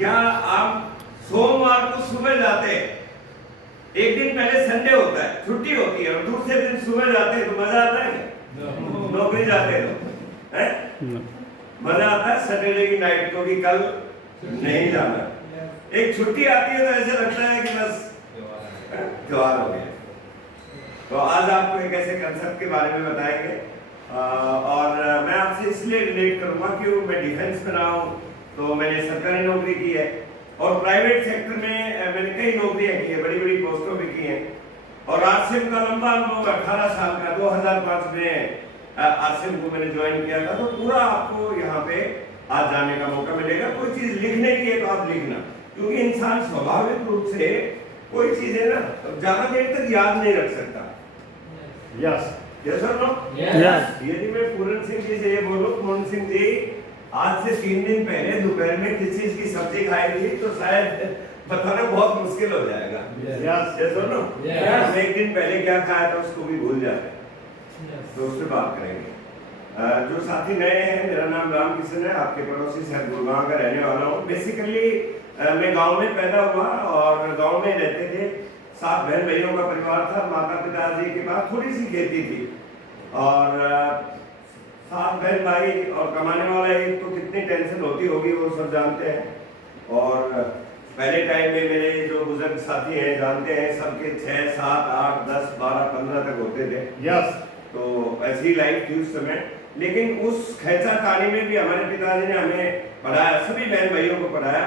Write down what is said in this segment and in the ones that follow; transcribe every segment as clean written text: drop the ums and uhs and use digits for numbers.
क्या आप सोमवार को सुबह जाते हैं, एक दिन पहले संडे होता है, छुट्टी होती है, और दूसरे दिन सुबह जाते हैं तो मजा आता है क्या? नौकरी जाते हैं तो हैं? मजा आता है सैटरडे की नाइट को कि कल नहीं जाना। एक छुट्टी आती है तो ऐसे लगता है कि बस त्योहार हो गया। तो आज आपको एक ऐसे कंसेप्ट के बारे में बताएंगे और मैं आपसे इसलिए रिलेट करूंगा कि मैं डिफेंस में रहा हूँ, तो मैंने सरकारी नौकरी की है और प्राइवेट सेक्टर में मैंने कई नौकरियां की है, बड़ी बड़ी पोस्टों पे की हैं। और आरसीएम का लंबा अनुभव 18 साल का, 2005 में आरसीएम को मैंने ज्वाइन किया था। तो पूरा आपको यहाँ पे आज जाने का मौका मिलेगा। कोई चीज लिखने की है तो आप लिखना, क्योंकि इंसान स्वाभाविक रूप से कोई चीज है ना ज्यादा देर तक याद नहीं रख सकता। यस यस और नो? यस। यदि मैं पूरन सिंह जी से ये बोलूं, पूरन सिंह जी आज से 3 दिन पहले दोपहर में किस चीज की सब्जी खाई थी, तो शायद बताना बहुत मुश्किल हो जाएगा। यस यस और नो? यस। एक दिन पहले क्या खाया था उसको भी भूल जाते हैं, तो उससे बात करेंगे। जो साथी नए हैं, मेरा नाम राम किशन है, आपके पड़ोसी शहर गुड़गांव का रहने वाला हूँ। बेसिकली मैं गांव में पैदा हुआ और गांव में रहते थे। 7 बहन भाइयों का परिवार था। माता पिताजी के पास थोड़ी सी खेती थी और 7 बहन भाई और कमाने वाला एक, तो कितनी टेंशन होती होगी वो सब जानते हैं। और पहले टाइम में मेरे जो बुजुर्ग साथी हैं जानते हैं, सबके 6, 7, 8, 10, 12, 15 तक होते थे। यस। तो ऐसी लाइफ थी उस समय। लेकिन उस खेचा तानी में भी हमारे पिताजी ने हमें पढ़ाया, सभी बहन भाइयों को पढ़ाया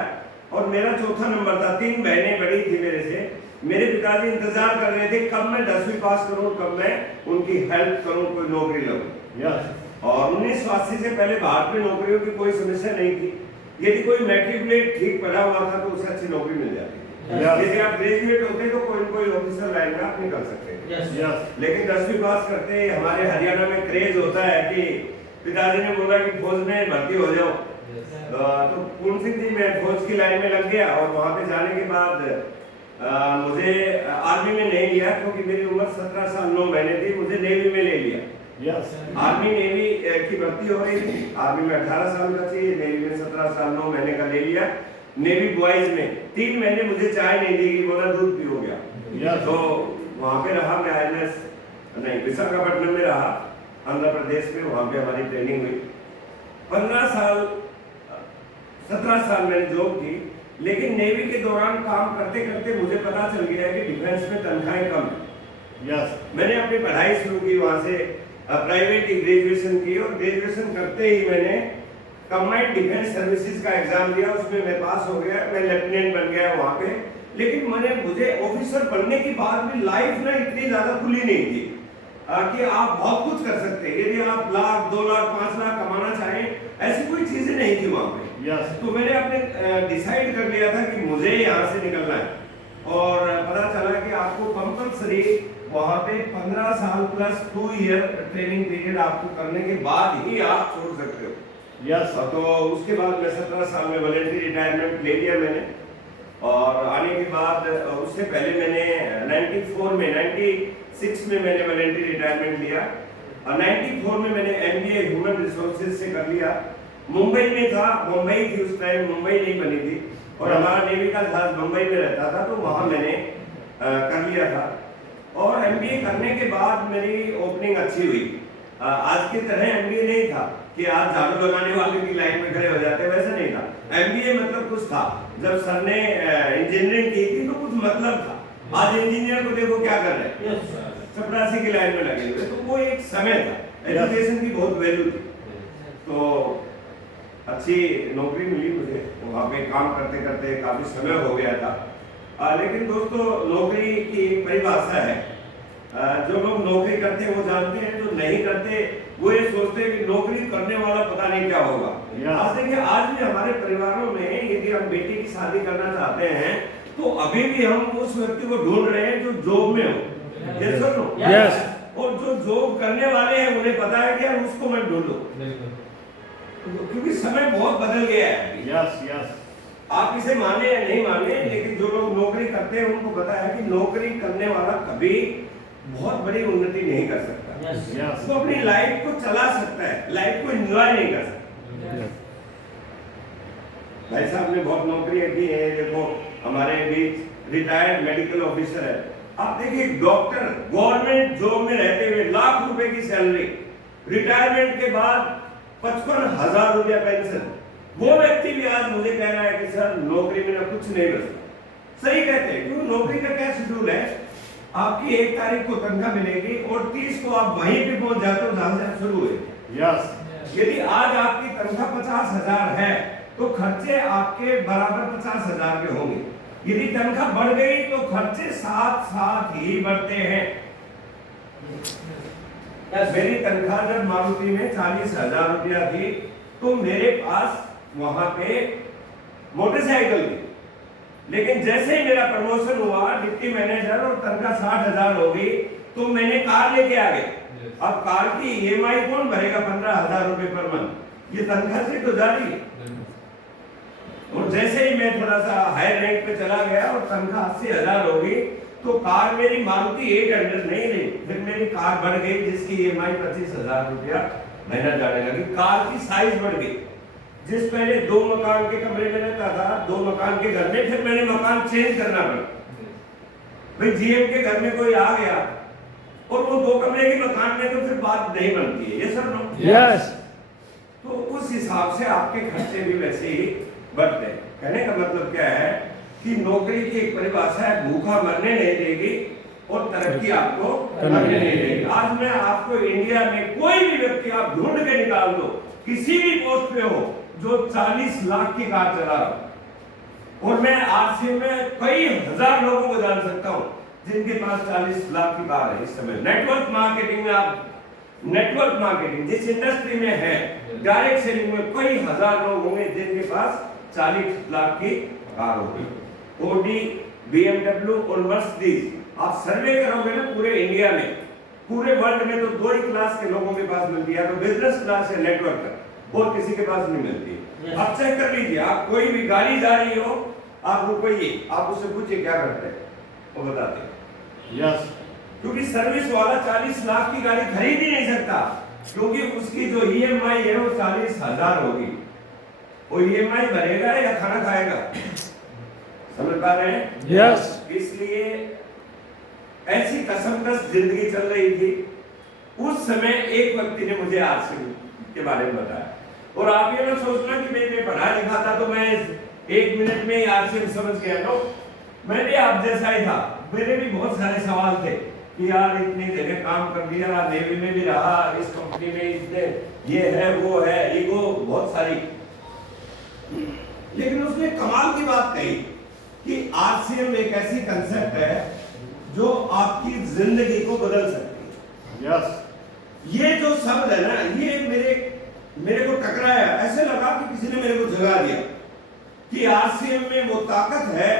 और मेरा चौथा नंबर था। 3 बहनें बड़ी थी मेरे से। मेरे पिताजी इंतजार कर रहे थे कब मैं 10वीं पास करूं, कब मैं उनकी हेल्प करूं, कोई नौकरी लगूं। और 1980 से पहले भारत में नौकरियों की कोई समस्या नहीं थी। यदि कोई मैट्रिकुलेट ठीक पढ़ा हुआ था तो उसे अच्छी नौकरी मिल जाती थी। यदि आप ग्रेजुएट होते तो कोई ऑफिसर लाइन में आप निकल सकते थे। लेकिन 10वीं पास करते हमारे हरियाणा में क्रेज होता है कि पिताजी ने बोला कि फौज में भर्ती हो जाओ। तो पूर्ण सिंह जी मैं फौज की लाइन में लग गया और वहां पे जाने के बाद मुझे आर्मी में नहीं लिया, क्योंकि मेरी उम्र 17 साल 9 महीने थी। मुझे नेवी में ले लिया। आर्मी नेवी की भर्ती हो रही थी। आर्मी में 18 साल का चाहिए, नेवी में 17 साल 9 महीने का ले लिया। नेवी बॉयज में 3 महीने मुझे चाय नहीं दी, बोला दूध पी हो गया। तो वहां पे रहा मैं INS नहीं विशाखापट्टनम में रहा, आंध्र प्रदेश में। वहां पे हमारी ट्रेनिंग हुई। 15 साल 17 साल मैंने जॉब की। लेकिन नेवी के दौरान काम करते करते मुझे पता चल गया कि डिफेंस में तनख्वाहें कम है। मैंने अपनी पढ़ाई शुरू की, वहां से प्राइवेट की ग्रेजुएशन की और ग्रेजुएशन करते ही मैंने कंबाइंड डिफेंस सर्विसेज का एग्जाम दिया। उसमें मैं पास हो गया, मैं लेफ्टिनेंट बन गया वहां पे। लेकिन मुझे ऑफिसर बनने के बाद भी लाइफ ना इतनी ज्यादा खुली नहीं थी कि आप बहुत कुछ कर सकते हैं। यदि आप लाख 2 लाख 5 लाख कमाना चाहें, ऐसी कोई चीजें नहीं थी वहां पे। तो मैंने अपने डिसाइड कर लिया था कि मुझे यहाँ से निकलना है। और पता चला कि आपको कंपल्सरी वहां पे 15 साल प्लस 2 ईयर ट्रेनिंग पीरियड आपको करने के बाद ही आप छोड़ सकते हो। तो उसके बाद मैं 17 साल में वॉलंटरी रिटायरमेंट ले लिया मैंने। और आने के बाद उससे पहले मैंने 96 में मैंने वॉलंटरी रिटायरमेंट लिया और 94 में मैंने MBA ह्यूमन रिसोर्सेज से कर लिया। मुंबई में था, मुंबई थी उस टाइम, मुंबई नहीं बनी थी और हमारा नेवी का जहाज मुंबई में रहता था, तो वहां मैंने कर लिया था। और MBA करने के बाद मेरी ओपनिंग अच्छी हुई। आज की तरह MBA नहीं था कि आज झाड़ू लगाने वाले की लाइन में खड़े हो जाते, वैसा नहीं था। MBA मतलब कुछ था। जब सर ने इंजीनियरिंग की थी तो कुछ मतलब था। आज इंजीनियर को देखो क्या कर रहे हैं, चपरासी की लाइन में लगे हुए। तो वो एक समय था, एजुकेशन की बहुत वैल्यू थी। तो अच्छी नौकरी मिली मुझे, वहाँ पे काम करते करते काफी समय हो गया था। लेकिन दोस्तों नौकरी की परिभाषा है, जो लोग नौकरी करते हैं वो जानते हैं, जो नहीं करते वो ये सोचते हैं कि नौकरी करने वाला पता नहीं क्या होगा। आज देखिए, आज भी हमारे परिवारों में यदि हम बेटी की शादी करना चाहते हैं तो अभी भी हम उस व्यक्ति को ढूंढ रहे हैं जो जॉब में हो। और जो जॉब करने वाले हैं उन्हें पता है कि यार उसको मैं ढूंढूं, क्योंकि समय बहुत बदल गया है। आप इसे माने या नहीं माने, लेकिन जो लोग नौकरी करते हैं उनको पता है कि नौकरी करने वाला कभी बहुत बड़ी उन्नति नहीं कर सकता। वो अपनी लाइफ को चला सकता है, लाइफ को एंजॉय नहीं कर सकता। भाई साहब ने बहुत नौकरियां की है, देखो हमारे बीच रिटायर्ड मेडिकल ऑफिसर है। आप देखिए डॉक्टर गवर्नमेंट जॉब में रहते हुए लाख रुपए की सैलरी, रिटायरमेंट के बाद 55,000 रुपया पेंशन, वो व्यक्ति भी आज मुझे कह रहा है कि सर नौकरी में ना कुछ नहीं बचता। सही कहते हैं, क्यों? नौकरी का क्या शेड्यूल है, आपकी 1 तारीख को तनख्वाह मिलेगी और 30 को आप वहीं पे पहुंच जाते हो जहां से आप शुरू हुए। यस। यदि आज आपकी तनख्वाह 50,000 है तो खर्चे आपके बराबर 50,000 के होंगे। यदि तनख्वाह बढ़ गई तो खर्चे साथ साथ ही बढ़ते हैं। मेरी तनख्वाह जब मारुति में 40,000 रुपया थी तो मेरे पास वहां पे मोटरसाइकिल थी, लेकिन जैसे ही मेरा प्रमोशन हुआ डिप्टी मैनेजर और तनख्वाह 60,000 हो गई तो मैंने कार लेके आ गए। अब कार की ईएमआई कौन भरेगा 15,000 रुपए पर मंथ? ये तनख्वाह से तो जा रही है। और जैसे ही मैं थोड़ा सा हायर रैंक पे चला गया और तनख्वाह 80,000 हो गई तो कार मेरी मारुति 800 नहीं रही, फिर मेरी कार बढ़ गई जिसकी ईएमआई 25,000 रुपया महीना जाने लगी। कार की साइज बढ़ गई, जिस पहले 2 मकान के कमरे में रहता था 2 मकान के घर में, फिर मैंने मकान चेंज करना पड़ा। भाई जीएम के घर में कोई आ गया और वो 2 कमरे के मकान में तो फिर बात नहीं बनती है। ये सर नो? यस। तो उस हिसाब से आपके खर्चे भी वैसे ही बढ़ते हैं। कहने का मतलब क्या है कि नौकरी की एक परिभाषा है, भूखा मरने नहीं देगी और तरक्की आपको करने नहीं देगी। आज मैं आपको इंडिया में कोई भी व्यक्ति आप ढूंढ के निकाल दो, किसी भी पोस्ट पे हो, जो 40 लाख की कार चला रहा हूं, और मैं आरसीएम में कई हजार लोगों को जान सकता हूं जिनके पास 40 लाख की कार है इस समय। नेटवर्क मार्केटिंग में आप नेटवर्क मार्केटिंग जिस इंडस्ट्री में है, डायरेक्ट सेलिंग में कई हजार लोग होंगे जिनके पास 40 लाख की कार होगी। ओडी, बीएमडब्ल्यू और मर्सिडीज आप सर्वे करोगे ना पूरे इंडिया में, पूरे वर्ल्ड में तो 2 ही क्लास के लोगों के पास मिलती है, तो बिजनेस क्लास है नेटवर्क, और किसी के पास नहीं मिलती। आप चेक कर लीजिए, आप कोई भी गाड़ी जा रही हो, आप रुपये आप उससे पूछिए क्या करते हैं, वो बताते हैं। यस। क्योंकि सर्विस वाला 40 लाख की गाड़ी खरीद ही नहीं सकता, क्योंकि उसकी जो ईएमआई है वो 40,000 होगी। वो ईएमआई भरेगा या खाना खाएगा? समझ पा रहे हैं? यस। इसलिए ऐसी कसमकस जिंदगी चल रही थी। उस समय एक व्यक्ति ने मुझे आरसीएम के बारे में बताया, और आप ये ना सोचना कि मैं पढ़ा लिखा था तो मैं 1 मिनट में ही आरसीएम समझ गया। नो, मैं भी आप जैसा ही था। मेरे भी बहुत सारे सवाल थे कि यार इतनी जगह काम कर दिया, नेवी में भी रहा, इस कंपनी में इतने ये है वो है, ईगो बहुत सारी। लेकिन उसने कमाल की बात कही कि आरसीएम एक ऐसी कंसेप्ट है जो आपकी जिंदगी को बदल सकती है। यस। ये जो शब्द है ना, ये मेरे को टकराया, ऐसे लगा कि किसी ने मेरे को जगा दिया कि आरसीएम में वो ताकत है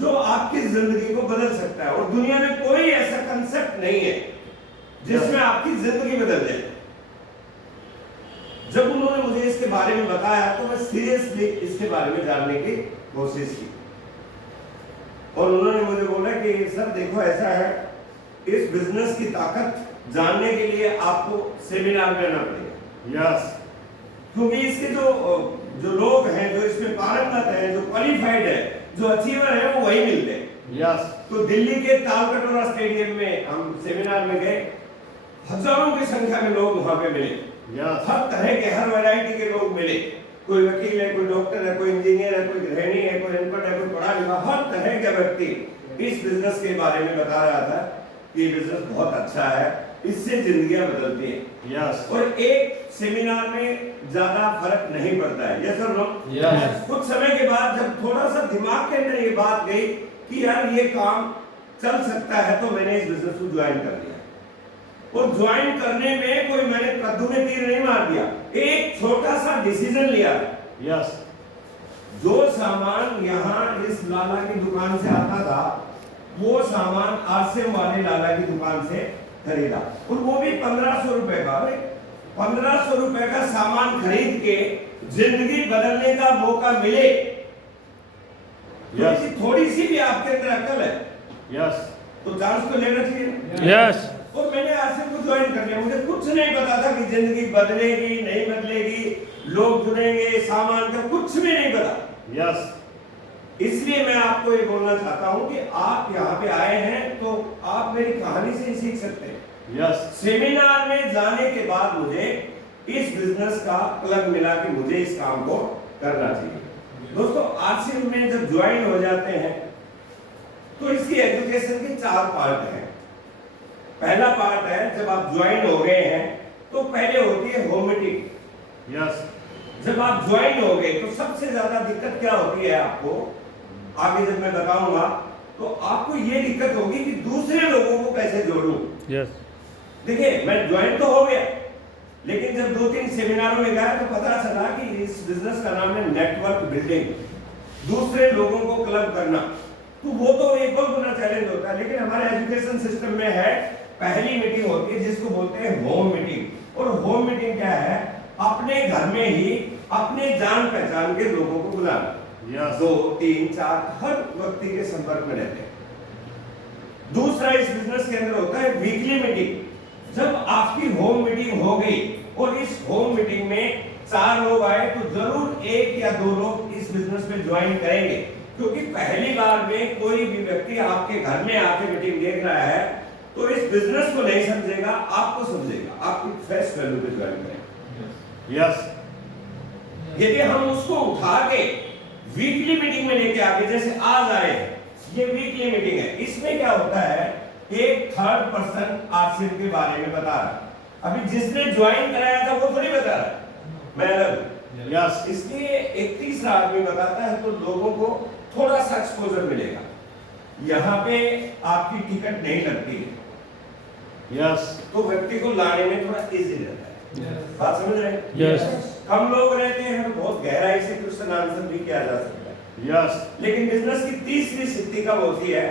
जो आपकी जिंदगी को बदल सकता है, और दुनिया में कोई ऐसा कंसेप्ट नहीं है जिसमें आपकी जिंदगी बदल जाए। जब उन्होंने मुझे इसके बारे में बताया तो मैं सीरियसली इसके बारे में जानने की कोशिश की, और उन्होंने मुझे बोला कि सर देखो ऐसा है, इस बिजनेस की ताकत जानने के लिए आपको सेमिनार में आना पड़ेगा। यस। क्योंकि इसके जो लोग हैं, जो इसमें पारंगत हैं, जो क्वालिफाइड है, जो अचीवर है, वो वही मिलते हैं। यस। तो दिल्ली के तालकटोरा स्टेडियम में हम सेमिनार में गए, हजारों की संख्या में लोग वहां पे मिले। यस। हर तरह के, हर वैरायटी के लोग मिले। कोई वकील है, कोई डॉक्टर है, कोई इंजीनियर है, कोई गृहिणी है, कोई अनपढ़ है, कोई पढ़ा लिखा, हर तरह का व्यक्ति इस बिजनेस के बारे में बता रहा था कि ये बिजनेस बहुत अच्छा है, इससे जिंदगियां बदलती हैं। यस। और एक सेमिनार में ज्यादा फर्क नहीं पड़ता है। यस और नो? यस। कुछ समय के बाद जब थोड़ा सा दिमाग के अंदर ये बात गई कि यार ये काम चल सकता है, तो मैंने इस बिजनेस को ज्वाइन कर लिया। और ज्वाइन करने में कोई मैंने कद्दू में तीर नहीं मार दिया, एक छोटा सा डिसीजन लिया। यस। जो सामान यहाँ इस लाला की दुकान से आता था, वो सामान आरसीएम वाले लाला की दुकान से खरीदा, और वो भी 1500 रुपए का। 1500 रुपए का सामान खरीद के जिंदगी बदलने का मौका मिले, थोड़ी सी भी आपके अंदर अकल है, यस, तो चांस तो लेना चाहिए। यस। और मैंने आरसीएम को ज्वाइन कर लिया। मुझे कुछ नहीं पता था कि जिंदगी बदलेगी नहीं बदलेगी, लोग जुड़ेंगे, सामान का कुछ भी नहीं पता। Yes. इसलिए मैं आपको ये बोलना चाहता हूं कि आप यहाँ पे आए हैं तो आप मेरी कहानी से ही सीख सकते हैं। Yes. सेमिनार में जाने के बाद मुझे इस बिजनेस का प्लग मिला कि मुझे इस काम को करना चाहिए। दोस्तों, आरसीएम में जब ज्वाइन हो जाते हैं तो इसकी एजुकेशन के 4 पार्ट हैं। पहला पार्ट है, जब आप ज्वाइन हो गए हैं तो पहले होती है होम मीटिंग। Yes. जब आप ज्वाइन हो गए तो सबसे ज्यादा दिक्कत क्या होती है आपको, आगे जब मैं बताऊंगा तो आपको ये दिक्कत होगी कि दूसरे लोगों को कैसे जोड़ूं। Yes. देखिए, मैं ज्वाइन तो हो गया, लेकिन जब 2-3 सेमिनारों में गया तो पता चला कि इस बिजनेस का नाम है नेटवर्क बिल्डिंग, दूसरे लोगों को क्लब करना। तो वो तो एक बहुत बड़ा चैलेंज होता है, लेकिन हमारे एजुकेशन सिस्टम में है, पहली मीटिंग होती है जिसको बोलते हैं होम मीटिंग। और होम मीटिंग क्या है, अपने घर में ही अपने जान पहचान के लोगों को बुलाना। Yes. 2, 3, 4 हर व्यक्ति के संपर्क में रहते हैं। दूसरा इस बिजनेस के अंदर होता है वीकली मीटिंग। जब आपकी होम मीटिंग हो गई और इस होम मीटिंग में 4 लोग आए तो जरूर 1 या 2 लोग इस बिजनेस में ज्वाइन करेंगे, क्योंकि पहली बार में कोई भी व्यक्ति आपके घर में आके मीटिंग देख रहा है तो इस बिजनेस को नहीं समझेगा, आपको समझेगा, आपकी फेस वैल्यू पे ज्वाइन करेगा। Yes. यदि हम उसको उठा के वीकली मीटिंग में लेके आगे, जैसे आज आए, ये वीकली मीटिंग है, इसमें क्या होता है, एक थर्ड पर्सन आरसीएम के बारे में बता रहा है। अभी जिसने ज्वाइन कराया था वो थोड़ी बता रहा है, मैं अलग। Yes. इसलिए एक तीसरा आदमी बताता है तो लोगों को थोड़ा सा एक्सपोजर मिलेगा। यहाँ पे आपकी टिकट नहीं लगती है, Yes. तो व्यक्ति को लाने में थोड़ा इजी रहता है। बात समझ रहे हैं? Yes. कम लोग रहते हैं तो बहुत गहराई से क्वेश्चन आंसर भी किया जा सकता है। Yes. लेकिन बिजनेस की तीसरी सिद्धि कब होती है,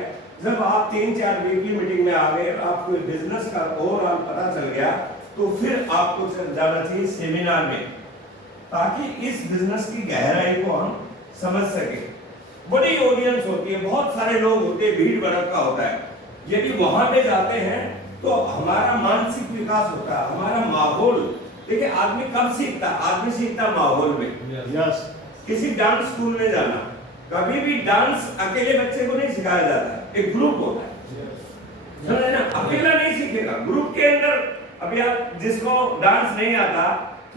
जब आप 3-4 वीकली मीटिंग में आ गए, आपको बिजनेस का ओवरऑल पता चल गया, तो फिर आपको चल जाना चाहिए सेमिनार में, ताकि इस बिजनेस की गहराई को हम समझ सके। बड़ी ऑडियंस होती है, बहुत सारे लोग होते हैं, भीड़ भड़का होता है। यदि वहां पे जाते हैं तो हमारा मानसिक विकास होता है, हमारा माहौल। देखिए, आदमी कब सीखता, आदमी सीखता माहौल में। Yes. किसी डांस स्कूल में जाना, कभी भी डांस अकेले बच्चे को नहीं सिखाया जाता, एक ग्रुप होता है, समझे ना? अकेला नहीं सीखेगा, ग्रुप के अंदर। अभी आप जिसको डांस नहीं आता,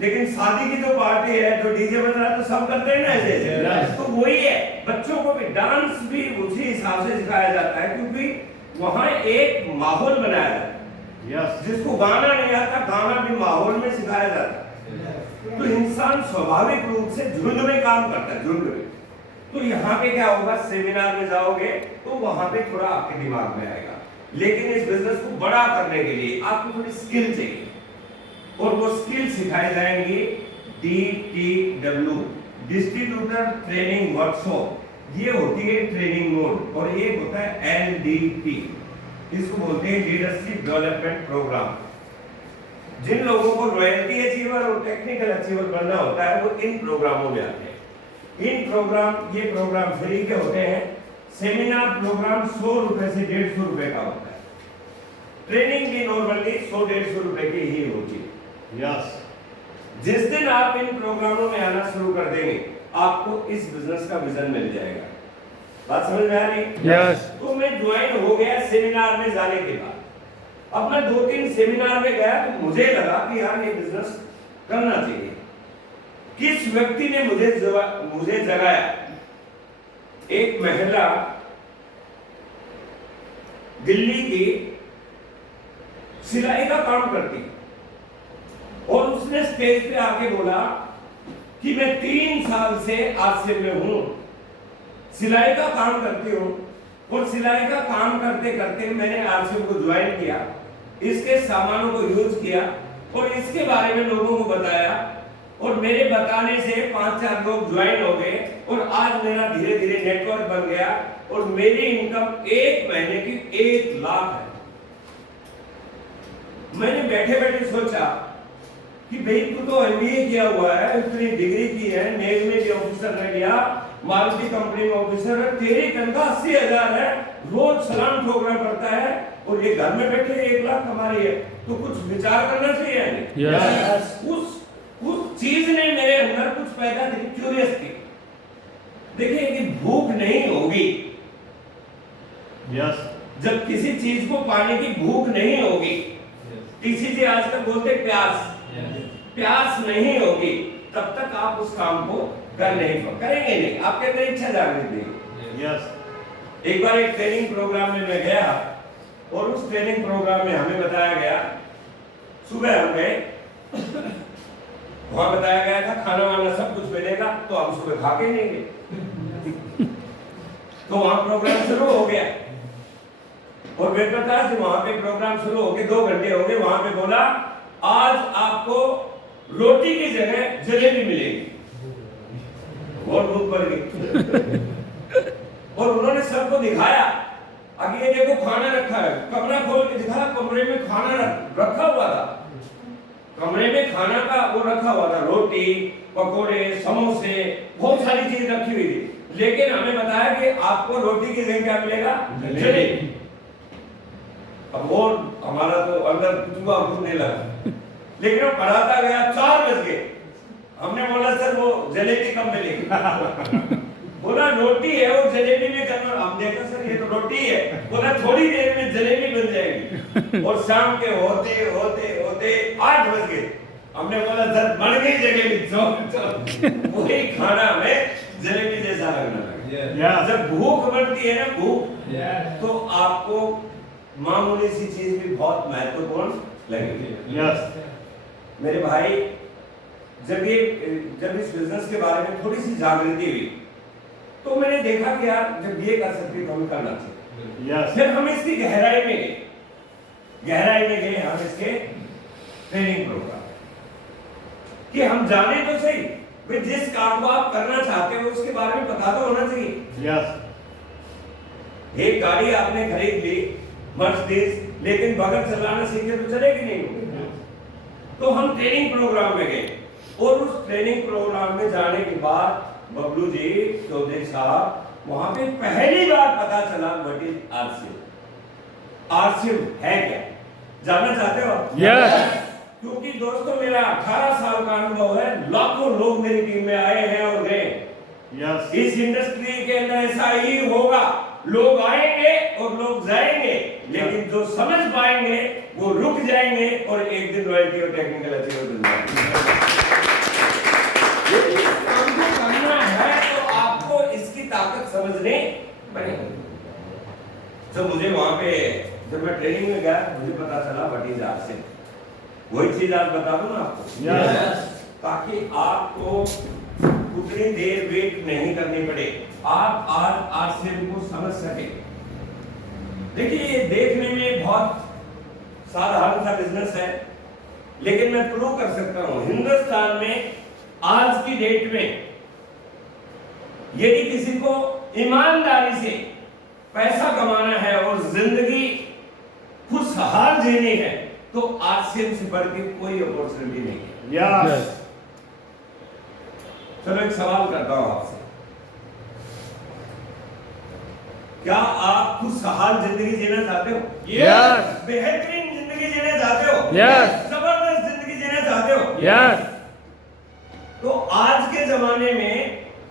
लेकिन शादी की जो पार्टी है, जो डीजे बज रहा है, तो सब करते हैं ना ऐसे ऐसे। तो वही है, बच्चों को भी डांस भी उसी हिसाब से सिखाया जाता है, क्योंकि वहां एक माहौल बनाया जाता है। Yes. जिसको गाना नहीं आता, गाना भी माहौल में सिखाया जाता है। तो इंसान स्वाभाविक रूप से झुंड में काम करता है, झुंड में। तो यहाँ पे क्या होगा, सेमिनार में जाओगे तो वहां पे थोड़ा आपके दिमाग में आएगा। लेकिन इस बिजनेस को बड़ा करने के लिए आपको थोड़ी स्किल चाहिए, और वो स्किल सिखाई जाएंगी DTW, डिस्ट्रीब्यूटर ट्रेनिंग वर्कशॉप। ये होती है ट्रेनिंग मोड, और ये होता है LDP, इसको बोलते हैं लीडरशिप डेवलपमेंट प्रोग्राम। जिन लोगों को रॉयल्टी अचीवर और टेक्निकल अचीवर बनना होता है, वो इन प्रोग्रामों में आते हैं। ये प्रोग्राम फ्री के होते हैं। सेमिनार प्रोग्राम 100 रुपए से 150 रुपए का होता है। ट्रेनिंग भी नॉर्मली 100-150 रुपए की ही होती है। Yes. जिस दिन आप इन प्रोग्रामों में आना शुरू कर देंगे, आपको इस बिजनेस का विजन मिल जाएगा। बात समझ में आ रही? Yes. तो मैं ज्वाइन हो गया सेमिनार में जाने के बाद। अब मैं 2-3 सेमिनार में गया तो मुझे लगा कि यार ये बिजनेस करना चाहिए। किस व्यक्ति ने मुझे जगाया? एक महिला दिल्ली की सिलाई का काम करती, और उसने स्टेज पे आके बोला कि मैं 3 साल से आरसीएम में हूं, सिलाई का काम करती हूं, और सिलाई का काम करते करते मैंने आरसीएम को ज्वाइन किया, इसके सामानों को यूज किया, और इसके बारे में लोगों को बताया, और मेरे बताने से 5-4 लोग ज्वाइन हो गए, और आज मेरा धीरे धीरे नेटवर्क बन गया, और मेरी इनकम 1 महीने की 1 लाख है। मैंने बैठे बैठे सोचा कि भाई तू तो MBA किया हुआ है, इतनी डिग्री की है, नेवी में भी ऑफिसर रह गया, मारुति कंपनी में ऑफिसर है, तेरी तनख्वाह 80,000 है, रोज सलाम ठोकना पड़ता है, और ये घर में बैठे 1 लाख कमा रही है, तो कुछ विचार करना चाहिए। Yes. उस चीज ने मेरे अंदर कुछ पैदा की, क्यूरियस थी। देखिए कि भूख नहीं होगी, Yes. जब किसी चीज को पाने की भूख नहीं होगी, किसी से आज तक बोलते प्यास नहीं होगी, तब तक आप उस काम को करेंगे नहीं, आपके अंदर इच्छा जागृत नहीं। Yes. एक बार एक ट्रेनिंग प्रोग्राम में मैं गया और उस ट्रेनिंग प्रोग्राम में हमें बताया गया, सुबह हम गए, वहां बताया गया था खाना वाना सब कुछ मिलेगा, तो हम सुबह खा के नहीं गए। तो वहां प्रोग्राम शुरू हो गया और वेदप्रकाश जी वहां पे प्रोग्राम शुरू हो गए, 2 घंटे हो गए, वहां पे बोला आज आपको रोटी की जगह जलेबी मिलेगी। और भूख बढ़ गई और उन्होंने सबको दिखाया, आगे ये देखो खाना रखा है, कमरा खोल के दिखाया, कमरे में खाना रखा हुआ था, कमरे में खाना का वो रखा हुआ था, रोटी, पकोड़े, समोसे, बहुत सारी चीज रखी हुई थी, लेकिन हमें बताया कि आपको रोटी की जगह क्या मिलेगा, जलेबी। अब और हमारा तो अंदर चूहा घूमने लगा, लेकिन वो पढ़ाता गया, 4 बज गए, हमने बोला सर वो जलेबी कब मिलेगी? बोला रोटी है वो जलेबी में करना। हम देखा सर ये तो रोटी है, बोला थोड़ी देर में जलेबी बन जाएगी। और शाम के होते होते होते 8 बज गए, हमने बोला सर बन गई जलेबी, वही खाना में जलेबी जैसा लगना लगा। जब भूख बढ़ती है ना, भूख, तो आपको मामूली सी चीज भी बहुत महत्वपूर्ण लगेगी। मेरे भाई, जब इस बिजनेस के बारे में थोड़ी सी जागृति हुई, तो मैंने देखा कि यार जब ये कर सकते तो हमें करना चाहिए। फिर हम इसकी गहराई में गए हम इसके ट्रेनिंग प्रोग्राम, कि हम जाने तो सही भाई जिस काम को आप करना चाहते हो उसके बारे में पता तो होना चाहिए। एक गाड़ी आपने खरीद ली मर्सिडीज, लेकिन बगैर चलाना सीखे तो चलेगी नहीं। तो हम ट्रेनिंग प्रोग्राम में गए और उस ट्रेनिंग प्रोग्राम में जाने के बाद बबलू जी, चौधरी साहब, वहां पे पहली बार पता चला व्हाट इज आरसीएम। आरसीएम है क्या, जानना चाहते हो? Yes. क्योंकि दोस्तों मेरा 18 साल का अनुभव है, लाखों लोग मेरी टीम में आए हैं और गए। Yes. इस इंडस्ट्री के अंदर ऐसा ही होगा, लोग आएंगे और लोग जाएंगे, लेकिन जो समझ पाएंगे वो रुक जाएंगे और एक दिन रॉयल्टी और टेक्निकल अचीवर बन जाएंगे। ताकत समझने पड़ेगी। तो मुझे वहां पे जब मैं ट्रेनिंग में गया, मुझे पता चला व्हाट इज आरसीएम। वही चीज आज बता दूं ना आपको, ताकि आपको उतनी देर वेट नहीं करनी पड़े, आप आज आरसीएम को समझ सके। देखिए ये देखने में बहुत साधारण सा बिजनेस है, लेकिन मैं प्रूव कर सकता हूं हिंदुस्तान में आज की डेट में यदि किसी को ईमानदारी से पैसा कमाना है और जिंदगी खुशहाल जीनी है, तो आरसीएम से बढ़ के कोई अपॉर्चुनिटी नहीं है। Yes. चलो एक सवाल करता हूं आपसे, क्या आप खुशहाल जिंदगी जीना चाहते हो? Yes. बेहतरीन जिंदगी जीना चाहते हो? Yes. जबरदस्त जिंदगी जीना चाहते हो? Yes. तो आज के जमाने में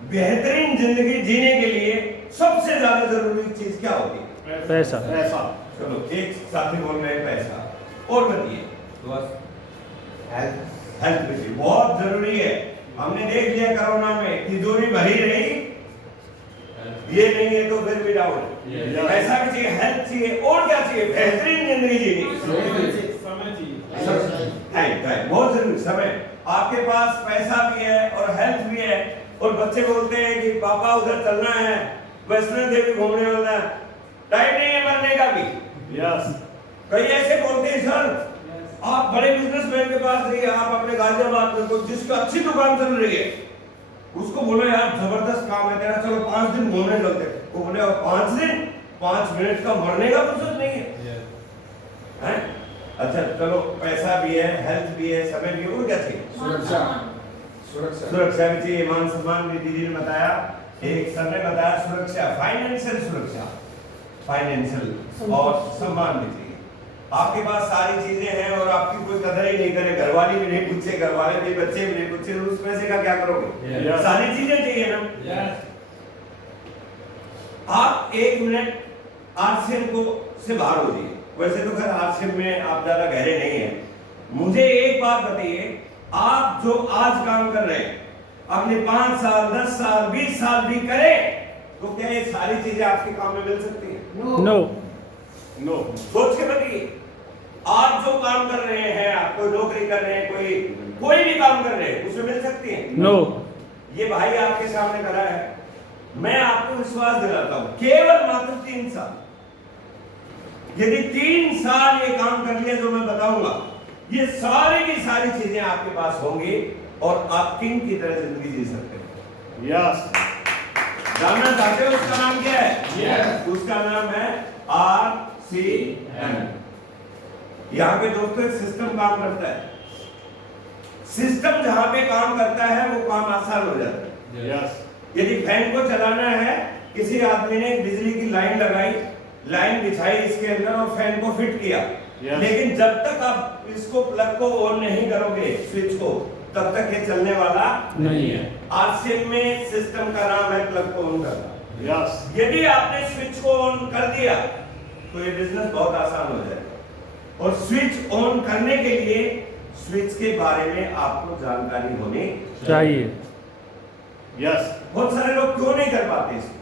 बेहतरीन जिंदगी जीने के लिए सबसे ज्यादा जरूरी चीज क्या होती है? पैसा। चलो एक साथी बोल रहे हैं पैसा, और बताइए हेल्थ बहुत जरूरी है। हमने देख लिया कोरोना में तिजोरी भरी रही, ये नहीं है तो फिर भी डाउन। पैसा भी चाहिए, हेल्थ चाहिए, और क्या चाहिए? बेहतरीन जिंदगी जीनी, बहुत जरूरी समय। आपके पास पैसा भी है और हेल्थ भी है, और बच्चे बोलते हैं कि पापा उधर चलना है, वैष्णो देवी घूमने वाला है, टाइम नहीं है मरने का भी। Yes. कई ऐसे बोलते हैं सर आप बड़े बिजनेसमैन के पास रहिए, आप अपने गाजियाबाद में कोई जिसका अच्छी दुकान चल रही है उसको बोलो यार जबरदस्त काम है तेरा, चलो 5 दिन घूमने चलते। वो बोले 5 दिन 5 मिनट का मरने का फुर्सत नहीं है, हैं? अच्छा चलो पैसा भी है, हेल्थ भी है, समय भी है, और क्या चाहिए? सुरक्षा भी चाहिए, मान सम्मान भी दीदी ने बताया, एक सर ने बताया सुरक्षा, फाइनेंशियल सुरक्षा, फाइनेंशियल और सम्मान भी चाहिए। आपके पास सारी चीजें हैं और आपकी कोई कदर ही नहीं करे, घरवाली भी नहीं पूछे, घरवाले भी, बच्चे भी नहीं पूछे, उस पैसे का क्या करोगे? सारी चीजें चाहिए ना। आप 1 मिनट आरसीएम को से बाहर हो जाइए। वैसे तो खैर आरसीएम में आप ज्यादा गहरे नहीं हैं। मुझे एक बात बताइए, आप जो आज काम कर रहे हैं अगले 5 साल 10 साल 20 साल भी करें तो क्या ये सारी चीजें आपके काम में मिल सकती हैं? No no. सोच के बताइए, आप जो काम कर रहे हैं, आप कोई नौकरी कर रहे हैं, कोई भी काम कर रहे हैं, उसमें मिल सकती है? नो। ये भाई आपके सामने करा है, मैं आपको विश्वास दिलाता हूं, केवल मात्र 3 साल। यदि 3 साल ये काम कर लिया जो मैं बताऊंगा, ये सारी की सारी चीजें आपके पास होंगी और आप किंग की तरह जिंदगी जी सकते हैं। यस। जानना चाहते हो उसका नाम क्या है? yes. उसका नाम है RCM। यहाँ पे दोस्तों एक सिस्टम काम करता है। सिस्टम जहां पे काम करता है वो काम आसान हो जाता है। यस। यदि फैन को चलाना है, किसी आदमी ने बिजली की लाइन लगाई, लाइन बिछाई इसके अंदर और फैन को फिट किया, लेकिन जब तक आप इसको प्लग को ऑन नहीं करोगे स्विच को, तब तक ये चलने वाला नहीं है। आरसीएम में सिस्टम का नाम है प्लग को ऑन करना। यस। यदि आपने स्विच को ऑन कर दिया तो ये बिजनेस बहुत आसान हो जाएगा। और स्विच ऑन करने के लिए स्विच के बारे में आपको जानकारी होनी चाहिए। यस। बहुत सारे लोग क्यों नहीं कर पाते इसको?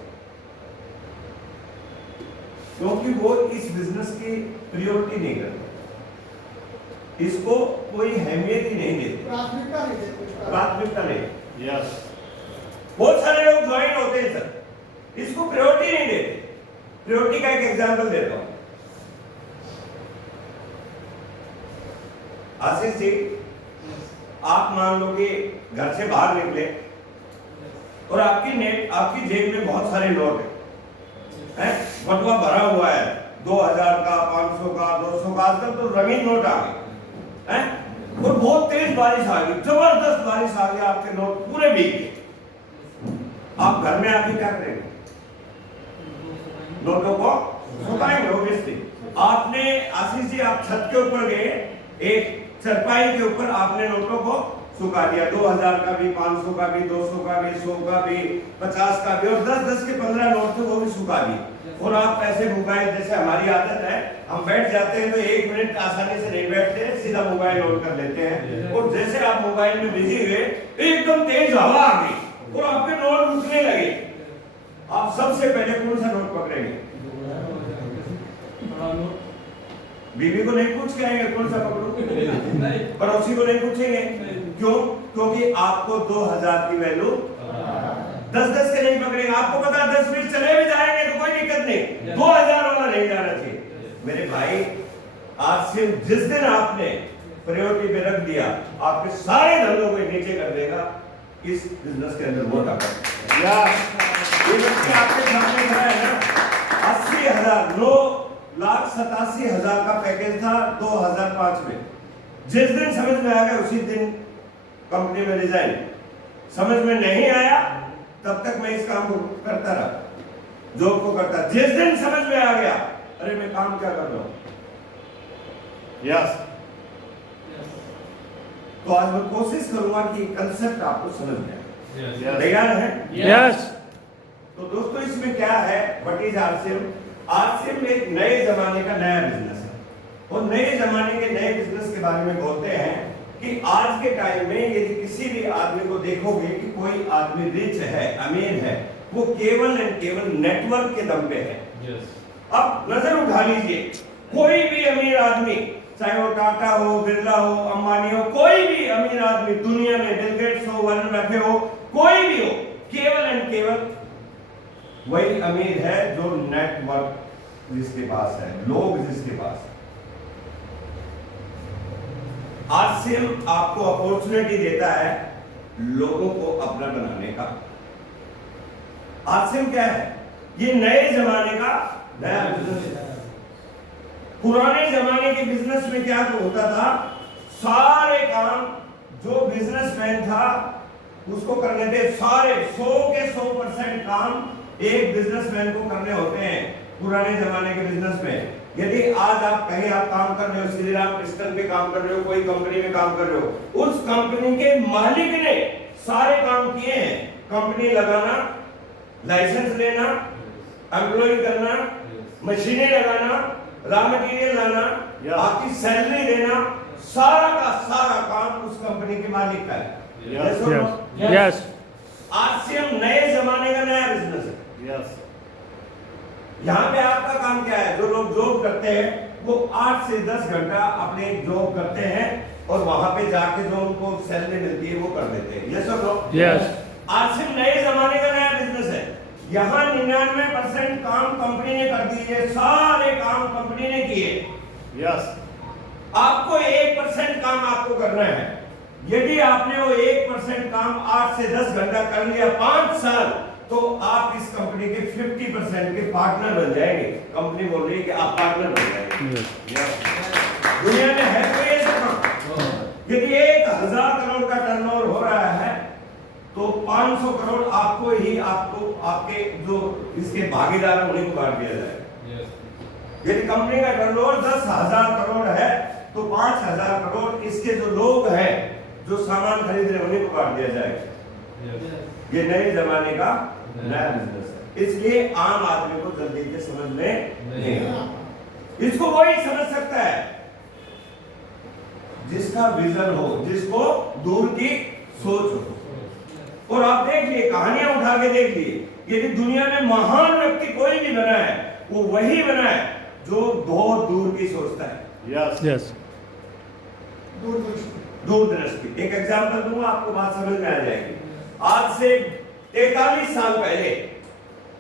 क्योंकि वो इस बिजनेस की प्रायोरिटी नहीं करते, इसको कोई अहमियत ही नहीं देते, प्राथमिकता नहीं। यस। बहुत सारे लोग ज्वाइन होते हैं सर, इसको प्रायोरिटी नहीं देते। प्रायोरिटी का एक एग्जांपल देता हूं। आशीष जी, आप मान लो कि घर से बाहर निकले और आपकी जेब में बहुत सारे नोट हैं, बटुआ भरा हुआ है 2000 का, 500 का, 200 का, आजकल तो रंगीन नोट आ गए हैं, और बहुत तेज बारिश आ गई, जबरदस्त बारिश आ गई, आपके नोट पूरे भीग गए। आप घर में आके क्या करेंगे? नोटों को सुखाएंगे ऑब्वियसली। आपने आशीष जी, आप छत के ऊपर गए, एक चरपाई के ऊपर आपने नोटों को सुखा दिया, 2000 का भी, 500 का भी, 200 का भी, 100 का भी, 50 का भी, और 10-10 के 15 नोट थे वो भी सुखा दिए। और आप ऐसे मोबाइल, जैसे हमारी आदत है, हम बैठ जाते हैं तो 1 मिनट आसानी से नहीं बैठते, सीधा मोबाइल ऑन कर लेते हैं, और जैसे आप मोबाइल में बिजी हुए एकदम तेज हवा आ गई और आपके नोट रुकने लगे। आप सबसे पहले कौन सा नोट पकड़ेंगे? बीवी को नहीं पूछ के आएंगे कौन सा पकड़ूं, पड़ोसी को नहीं पूछेंगे। क्यों? क्योंकि आपको 2000 की वैल्यू 10-10 के नहीं पकड़ेंगे। आपको पता है 10 मिनट चले भी जाएंगे तो कोई दिक्कत नहीं, 2000 वाला नहीं जाना चाहिए। मेरे भाई, आज से जिस दिन आपने प्रायोरिटी पे रख दिया, आपके सारे धंधों को नीचे कर देगा इस बिजनेस के अंदर। वो ताकत ये बच्चे आपके सामने खड़ा है ना, 80,000 9,87,000 का पैकेज था 2005 में। जिस दिन समझ में आ गया उसी दिन कंपनी में रिजाइन। समझ में नहीं आया तब तक मैं इस काम को करता रहा, जॉब को करता। जिस दिन समझ में आ गया, अरे मैं काम क्या कर रहा हूं, यस। तो आज मैं कोशिश करूंगा कि कंसेप्ट आपको समझ में आए। तैयार है? यस। तो दोस्तों, इसमें क्या है, व्हाट इज आरसीएम? आरसीएम एक नए जमाने का नया बिजनेस है, और नए जमाने के नए बिजनेस के बारे में बोलते हैं कि आज के टाइम में यदि किसी भी आदमी को देखोगे कि कोई आदमी रिच है, अमीर है, वो केवल एंड केवल नेटवर्क के दम पे है। अब नजर उठा लीजिए, कोई भी अमीर आदमी, चाहे वो टाटा हो, बिरला हो, अंबानी हो, कोई भी अमीर आदमी दुनिया में, बिल गेट्स हो, वॉरेन बफेट हो, कोई भी हो, केवल एंड केवल वही अमीर है जो नेटवर्क जिसके पास है, लोग जिसके पास है। आरसीएम आपको अपॉर्चुनिटी देता है लोगों को अपना बनाने का। आरसीएम क्या है? ये नए जमाने का नया बिजनेस है। पुराने जमाने के बिजनेस में क्या होता था, सारे काम जो बिजनेसमैन था उसको करने थे। सारे 100 के 100% काम एक बिजनेसमैन को करने होते हैं पुराने जमाने के बिजनेस में। यदि आज आप कहीं आप काम कर रहे हो, श्री राम क्रिस्टल पे काम कर रहे हो, कोई कंपनी में काम कर रहे हो, उस कंपनी के मालिक ने सारे काम किए हैं। कंपनी लगाना, लाइसेंस लेना, एम्प्लॉय करना, मशीनें लगाना, रॉ मटेरियल लाना, Yes. आपकी सैलरी देना, सारा का सारा काम उस कंपनी के मालिक का है। Yes. Yes or no? Yes. Yes. आज से हम नए जमाने का नया बिजनेस है। Yes. यहाँ पे आपका काम क्या है? जो लोग जॉब करते हैं वो 8 से 10 घंटा अपने जॉब करते हैं और वहां पे जाके जो उनको सैलरी मिलती है वो कर देते हैं। यस और नो? Yes. आज से नए जमाने का नया बिजनेस है। यहाँ 99% काम कंपनी ने कर दिए, सारे काम कंपनी ने किए। Yes. आपको 1% काम आपको करना है। यदि आपने वो 1% काम 8 से 10 घंटा कर लिया 5 साल, तो आप इस कंपनी के 50% के पार्टनर बन जाएंगे। कंपनी बोल रही है कि आप पार्टनर बन जाएंगे। Yes. दुनिया में है कोई ऐसा काम? यदि 1000 करोड़ का टर्नओवर हो रहा है तो 500 करोड़ आपको आपके जो इसके भागीदार हैं उन्हीं को बांट दिया जाएगा। यदि कंपनी का टर्नओवर 10,000 करोड़ है तो 5,000 करोड़ इसके जो लोग हैं जो सामान खरीद रहे हैं उन्हीं को बांट दिया जाएगा। ये नए जमाने का नया बिजनेस है, इसलिए आम आदमी को जल्दी से समझ में नहीं आता। इसको वही समझ सकता है जिसका विजन हो, जिसको दूर की सोच हो। और आप देखिए, कहानियां उठा के देखिए, यदि दुनिया में महान व्यक्ति कोई भी बना है वो वही बना है जो बहुत दूर की सोचता है। Yes. Yes. दूरदृष्टि। एक एग्जांपल दूंगा, आपको बात समझ में आ जाएगी। आज से 43 साल पहले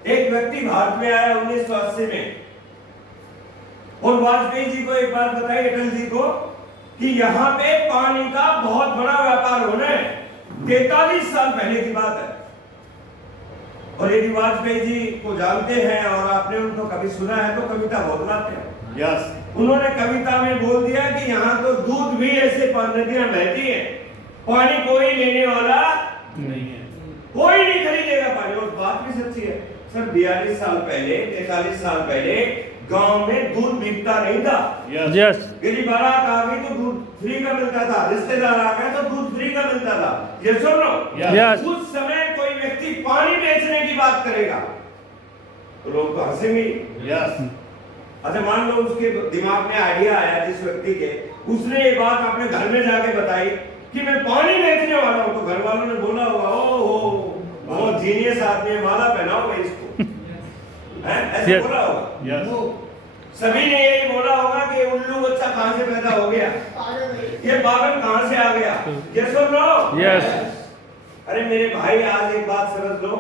एक व्यक्ति भारत में आया 1980 में, और वाजपेयी जी को एक बात बताई, अटल जी को, कि यहाँ पे पानी का बहुत बड़ा व्यापार होना है। 43 साल पहले की बात है। और यदि वाजपेयी जी को जानते हैं और आपने उनको कभी सुना है तो कविता बहुत गाते हैं। Yes. उन्होंने कविता में बोल दिया कि यहाँ तो दूध भी ऐसे नदियां बहती है, पानी कोई लेने वाला नहीं है। कोई नहीं खरीदेगा पानी। और बात भी सच्ची है सर। 42 साल पहले, 43 साल पहले गांव में दूध बिकता नहीं था। Yes. यदि बारात आ गई तो दूध फ्री का मिलता था, रिश्तेदार आ गए तो दूध फ्री का मिलता था। ये सुनो, Yes. उस समय कोई व्यक्ति पानी बेचने की बात करेगा तो लोग तो हंसेंगे। Yes. अच्छा, मान लो उसके दिमाग में आइडिया आया जिस व्यक्ति के, उसने ये बात अपने घर में जाके बताई कि मैं पानी बेचने वाला हूं, तो घर वालों ने बोला होगा ओहो बहुत जीनियस आदमी है, माला पहनाओ भाई इसको। ऐसे Yes. बोला होगा। Yes. सभी ने यही बोला होगा कि उल्लू बच्चा कहां से पैदा हो गया, ये पागल कहां से आ गया। Yes or no? Yes. अरे मेरे भाई, आज एक बात समझ लो,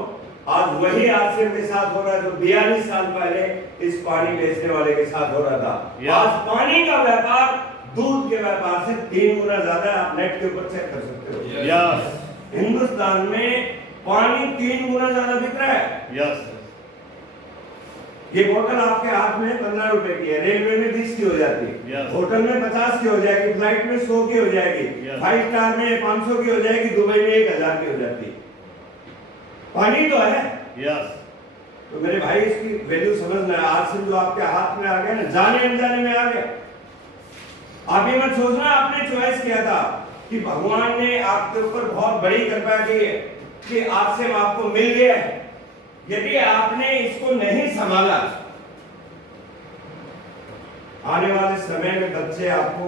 आज वही आरसीएम के साथ हो रहा है जो 42 साल पहले इस पानी बेचने वाले के साथ हो रहा था। Yes. आज पानी का व्यापार दूध के व्यापार से 3 गुना ज्यादा है। आप नेट के ऊपर चेक कर सकते हो। Yes. हिंदुस्तान में पानी 3 गुना ज्यादा बिक रहा है। Yes. ये बोतल आपके हाथ में 15 रुपए की है, रेलवे में 20 की हो जाती है, Yes. होटल में 50 की हो जाएगी, फ्लाइट में 100 की हो जाएगी, Yes. 5 स्टार में 500 की हो जाएगी, दुबई में 1000 की हो जाती है। पानी तो है। Yes. तो मेरे भाई, इसकी वैल्यू समझना है। आज से जो आपके हाथ में आ गया ना, जाने अनजाने में आ गया। आप ये मत सोचना आपने चॉइस किया था, कि भगवान ने आपके ऊपर बहुत बड़ी कृपा की है कि आज से आपको मिल गया है। यदि आपने इसको नहीं संभाला, आने वाले समय में बच्चे आपको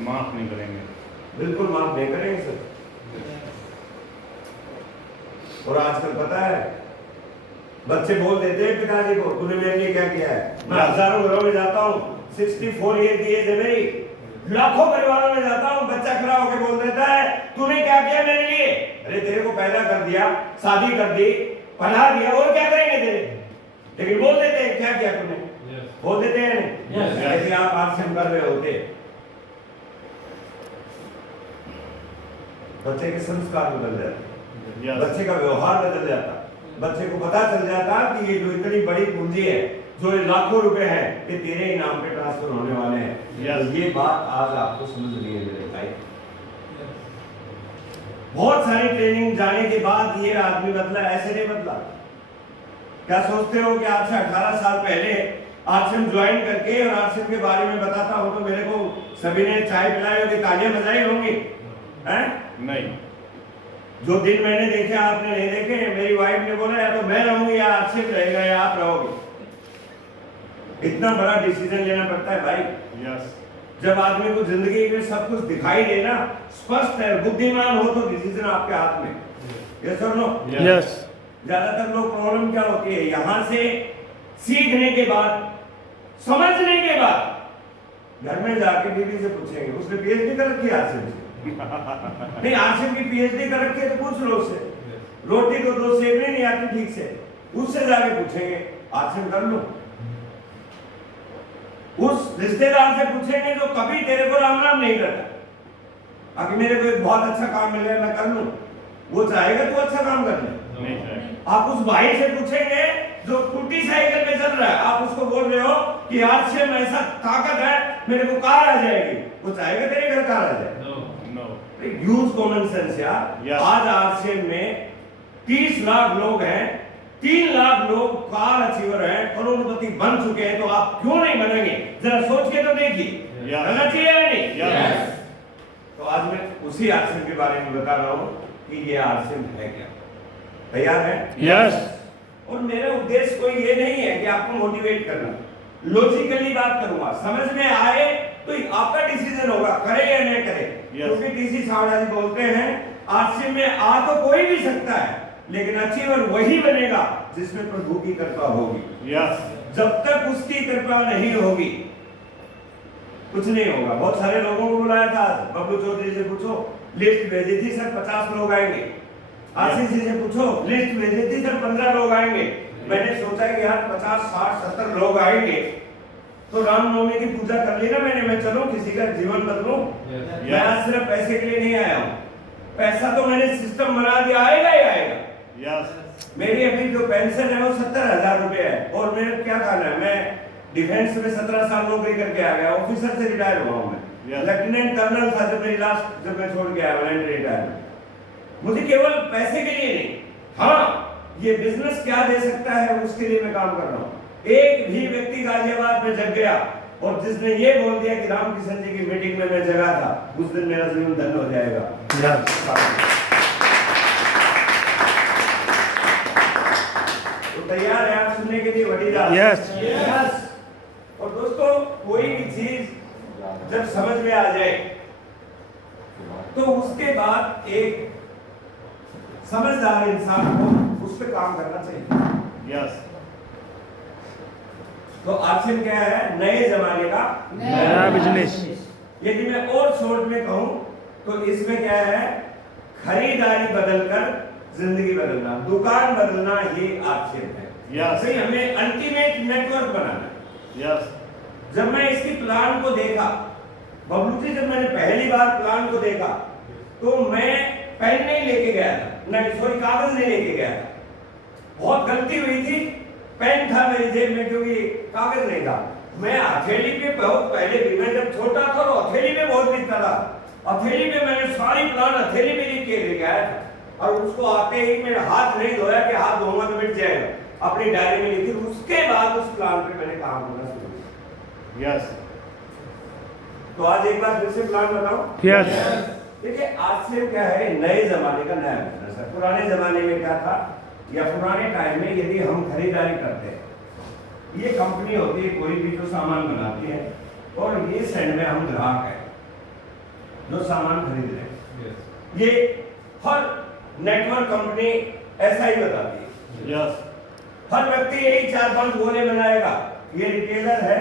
माफ नहीं करेंगे। बिल्कुल माफ नहीं करेंगे सर। और आजकल पता है, बच्चे बोल देते हैं पिताजी को, तूने मेरे लिए क्या किया है। मैं हजारों घरों में जाता हूँ, 64 ईयर की एज है मेरी, लाखों परिवारों में जाता हूँ, बच्चा खड़ा होकर बोल देता है तूने क्या किया मेरे लिए। अरे तेरे को पैदा कर दिया, शादी कर दी, पढ़ा दिया, और क्या करेंगे तेरे। लेकिन बोल देते हैं क्या किया तूने। बोल देते हैं जैसे आप आरसीएम कर रहे होते। बच्चे के संस्कार बदल जाते, Yes. बच्चे का व्यवहार बदल जाता, बच्चे को पता चल जाता कि ये जो इतनी बड़ी पूंजी है, जो ये लाखों रुपए है, ये तेरे ही नाम पे ट्रांसफर होने वाले हैं। Yes. तो ये बात आज आपको समझ रही है मेरे भाई। बहुत सारी ट्रेनिंग जाने के बाद ये आदमी बदला, ऐसे नहीं बदला। क्या सोचते हो कि आज से 18 साल पहले आरसीएम ज्वाइन करके और आरसीएम के बारे में बताता हूं तो मेरे को सभी ने चाय पिलाई होगी, तालियां बजाई होंगी, हैं? नहीं। जो दिन मैंने देखे आपने नहीं देखे। मेरी वाइफ ने बोला या तो मैं रहूंगी या आरसीएम रहेगा या आप रहोगे। इतना बड़ा डिसीजन लेना पड़ता है भाई। यस जब आदमी को जिंदगी में सब कुछ दिखाई देना, स्पष्ट है, बुद्धिमान हो तो डिसीजन आपके हाथ में। यस और नो? यस ज्यादातर लोग प्रॉब्लम क्या होती है, यहां से सीखने के बाद, समझने के बाद घर में जाके बीवी से पूछेंगे उसने पीएचडी कर रखी है आरसीएम से? नहीं, आरसीएम की पीएचडी कर रखी है तो पूछ लो उससे। रोटी को दो सेकने नहीं आती ठीक से, उससे जाके पूछेंगे आरसीएम कर लो। उस रिश्तेदार से पूछेंगे जो कभी तेरे को राम राम नहीं करता, अगर मेरे को एक बहुत अच्छा काम मिल गया मैं कर लूं, वो चाहेगा तू अच्छा काम कर ले? नहीं है। आप उस भाई से पूछेंगे जो टूटी साइकिल में चल रहा है, आप उसको बोल रहे हो कि आरसीएम में ऐसा ताकत है मेरे को कार आ जाएगी, वो चाहेगा तेरे घर कार आ जाए? नो यूज कॉमन सेंस यार। Yes. आज आरसीएम में 30 लाख लोग हैं, 3 लाख लोग कार अचीवर हैं, करोड़पति बन चुके हैं, तो आप क्यों नहीं बनेंगे? जरा सोच के तो देखिए। Yes. बनना चाहिए या नहीं? Yes. तो आज मैं उसी आरसीएम के बारे में बता रहा हूं कि ये आरसीएम है क्या। तैयार है? यस और मेरा उद्देश्य कोई ये नहीं है कि आपको मोटिवेट करना, लॉजिकली बात करूंगा, समझ में आए तो आपका डिसीजन होगा करे या नहीं करे। क्योंकि टीसी छावड़ा जी बोलते हैं आरसीएम में आ तो कोई भी सकता है, लेकिन अचीवर वही बनेगा जिसमें प्रभु की कृपा होगी। यस जब तक उसकी कृपा नहीं होगी कुछ नहीं होगा। बहुत सारे लोगों को बुलाया था, बबलू चौधरी से पूछो, लिस्ट भेजी थी सर 50 लोग आएंगे। आशीष जी से पूछो, लिस्ट भेजी थी सर 15 लोग आएंगे। मैंने सोचा कि यार 50, 60, 70 लोग आएंगे तो रामनवमी की पूजा कर ली ना मैंने, मैं चलूं किसी का जीवन बदलूं। मैं आज सिर्फ पैसे के लिए नहीं आया हूं, पैसा तो मैंने सिस्टम बना दिया, आएगा ही आएगा। यस मेरी अभी जो पेंशन है वो 70,000 रुपए है, और मेरे क्या करना है, मैं डिफेंस में 17 साल नौकरी करके आ गया, ऑफिसर से रिटायर हुआ हूं मैं। Yes. लेफ्टिनेंट कर्नल था जब मेरी लास्ट, जब मैं छोड़ के आया रिटायरमेंट। मुझे केवल पैसे के लिए नहीं, हाँ ये बिजनेस क्या दे सकता है उसके लिए मैं काम कर रहा हूँ। एक भी व्यक्ति गाजियाबाद में जग गया और जिसने ये बोल दिया कि रामकिशन जी की मीटिंग में मैं जगा था, उस दिन मेरा जीवन धन्य हो जाएगा। तो तैयार है आप सुनने के लिए बड़ी रात? Yes. Yes. और दोस्तों कोई भी चीज जब समझ में आ जाए तो उसके बाद एक समझदार इंसान को उस पर काम करना चाहिए। यस तो आरसीएम क्या है? नए जमाने का नया बिजनेस। यदि मैं और शॉर्ट में कहूं तो इसमें क्या है? खरीदारी बदलकर जिंदगी बदलना, दुकान बदलना, ये आरसीएम है। Yes. सही, हमें अल्टीमेट नेटवर्क बनाना है। यस जब मैं इसकी प्लान को देखा, बबलू जी जब मैंने पहली बार प्लान को देखा तो मैं पेन नहीं लेके गया था, नहीं सॉरी कागज नहीं लेके गया था। बहुत गलती हुई थी, पेन था मेरी जेब में क्योंकि कागज नहीं था। मैं हथेली पे बहुत पहले भी, मैं जब छोटा था तो हथेली पे बहुत लिखता था, हथेली पे मैंने सारी प्लान हथेली पे लिख के लेके आया था, और उसको आते ही मेरा हाथ नहीं धोया कि हाथ धोऊंगा तो मिट जाएगा, अपनी डायरी में लिखी। उसके बाद उस प्लान पे मैंने काम करना शुरू किया। यस तो आज एक बार फिर से प्लान बताओ। यस देखिए आरसीएम क्या है? नए जमाने का नया बिजनेस है। पुराने जमाने में क्या था, या पुराने टाइम में यदि हम खरीदारी करते हैं, ये कंपनी होती है कोई भी जो सामान बनाती है, और ये साइड में हम ग्राहक हैं जो सामान खरीद रहे हैं। ये हर नेटवर्क कंपनी ऐसा ही बताती है। यस हर व्यक्ति यही 4-5 गोले बनाएगा, ये रिटेलर है,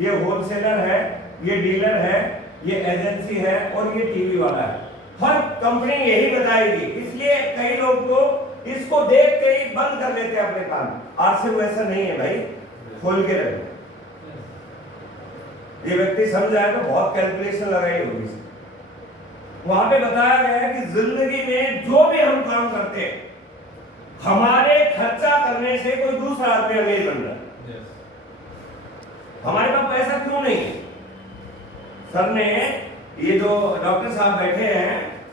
ये होलसेलर है, ये डीलर है, ये एजेंसी है, और ये टीवी वाला है। हर कंपनी यही बताएगी, इसलिए कई लोग तो इसको देख के ही बंद कर लेते हैं अपने काम। आरसीएम वैसा नहीं है भाई, खोल के रखो। ये व्यक्ति समझ आए तो बहुत कैलकुलेशन लगाई होगी। वहां पे बताया गया है कि जिंदगी में जो भी हम काम करते हैं, हमारे खर्चा करने से कोई दूसरा आदमी अमीर बन रहा है। हमारे पास पैसा क्यों नहीं है? सर ने, ये जो डॉक्टर साहब बैठे हैं,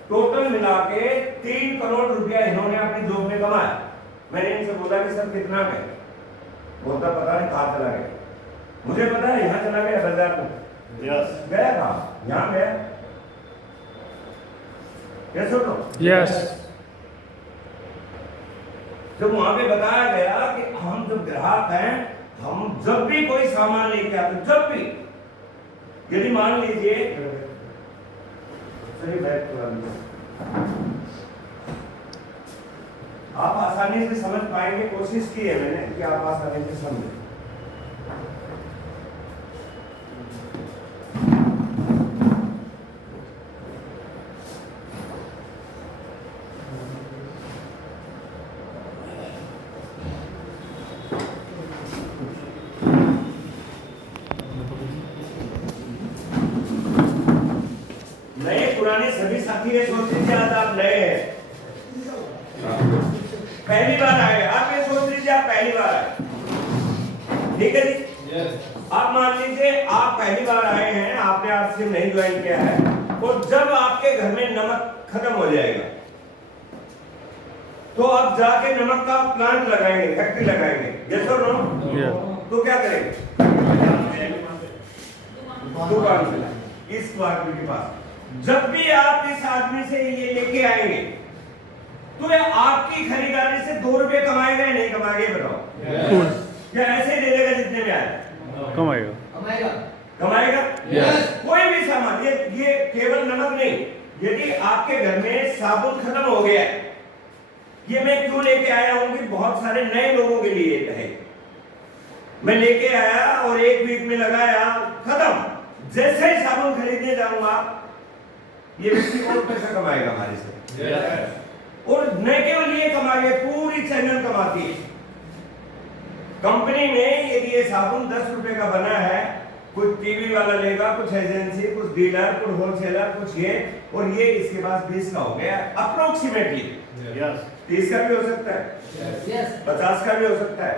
टोटल मिला के 3 करोड़ रुपया इन्होंने अपनी जॉब में कमाया। मैंने इनसे बोला कि सर कितना गए? बोलता पता नहीं कहाँ चला गया। मुझे पता है यहाँ चला गया बाजार में। यस गया कहाँ? यहाँ गया। कैसे हो? यस जब वहां पे बताया गया कि हम जब ग्राहक हैं, हम जब भी कोई सामान लेके आते, जब भी, यदि मान लीजिए सही बैठ आप आसानी से समझ पाएंगे, कोशिश की है मैंने कि आप आसानी से समझें। नए पुराने सभी साथी ये सोच लीजिए आज आप नए हैं, पहली बार आए, आप ये सोच लीजिए आप पहली बार आए, ठीक है जी। आप मान लीजिए आप पहली बार आए हैं, आपने आज से नहीं ज्वाइन किया है, और जब आपके घर में नमक खत्म हो जाएगा तो आप जाके नमक का प्लांट लगाएंगे, फैक्ट्री लगाएंगे, यस और नो? तो क्या करेंगे? दुकान से इस आदमी के पास, जब भी आप इस आदमी से ये लेके आएंगे तो ये आपकी खरीदारी से 2 रुपए कमाएगा या नहीं कमाएगा, बताओ? या ऐसे ही दे देगा जितने में आए? कमाएगा। कोई भी सामान, ये केवल नमक नहीं, यदि आपके घर में साबुन खत्म हो गया है, ये मैं क्यों लेके आया हूं कि बहुत सारे नए लोगों के लिए है, मैं लेके आया और 1 वीक में लगाया, खत्म, जैसे ही साबुन खरीदने जाऊंगा ये व्यक्ति और पैसा कमाएगा हमारे से, और न केवल ये कमाएगा, पूरी चैनल कमाती है। कंपनी में यदि ये साबुन 10 रुपए का बना है, कुछ टीवी वाला लेगा, कुछ एजेंसी, कुछ डीलर, कुछ होलसेलर, कुछ ये, और ये इसके पास 20 का हो गया अप्रोक्सीमेटली, 30 का भी हो सकता है, 50 का भी हो सकता है,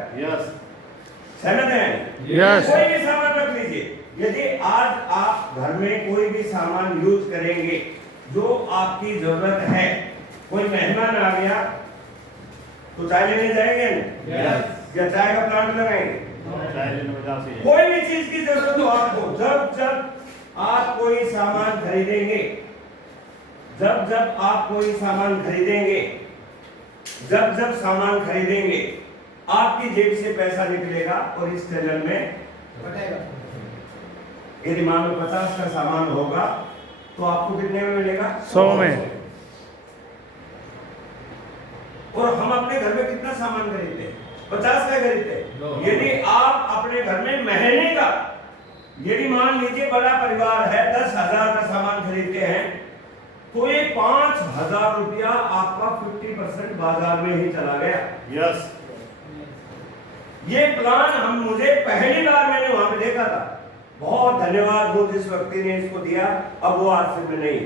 सहमत हैं? कोई भी सामान रख लीजिए, यदि आज आप घर में कोई भी सामान यूज करेंगे जो आपकी जरूरत है, कोई मेहमान आ गया तो चाय लेने जाएंगे या चाय का प्लांट लगाएंगे? कोई भी चीज की जरूरत हो आपको, जब आप कोई सामान खरीदेंगे, जब आप कोई सामान खरीदेंगे, जब सामान खरीदेंगे, आपकी जेब से पैसा निकलेगा और इस चैनल में यदि मान लो 50 का सामान होगा तो आपको कितने में मिलेगा? 100 में। और हम अपने घर में कितना सामान खरीदते हैं? 50 का खरीदते हैं। यदि आप अपने घर में महीने का, यदि मान लीजिए बड़ा परिवार है, 10,000 का सामान खरीदते हैं, तो ये 5,000 रुपया आपका 50% बाजार में ही चला गया। ये प्लान मुझे पहली बार मैंने वहां पे देखा था, बहुत धन्यवाद हो जिस व्यक्ति ने इसको दिया, अब वो आज से नहीं,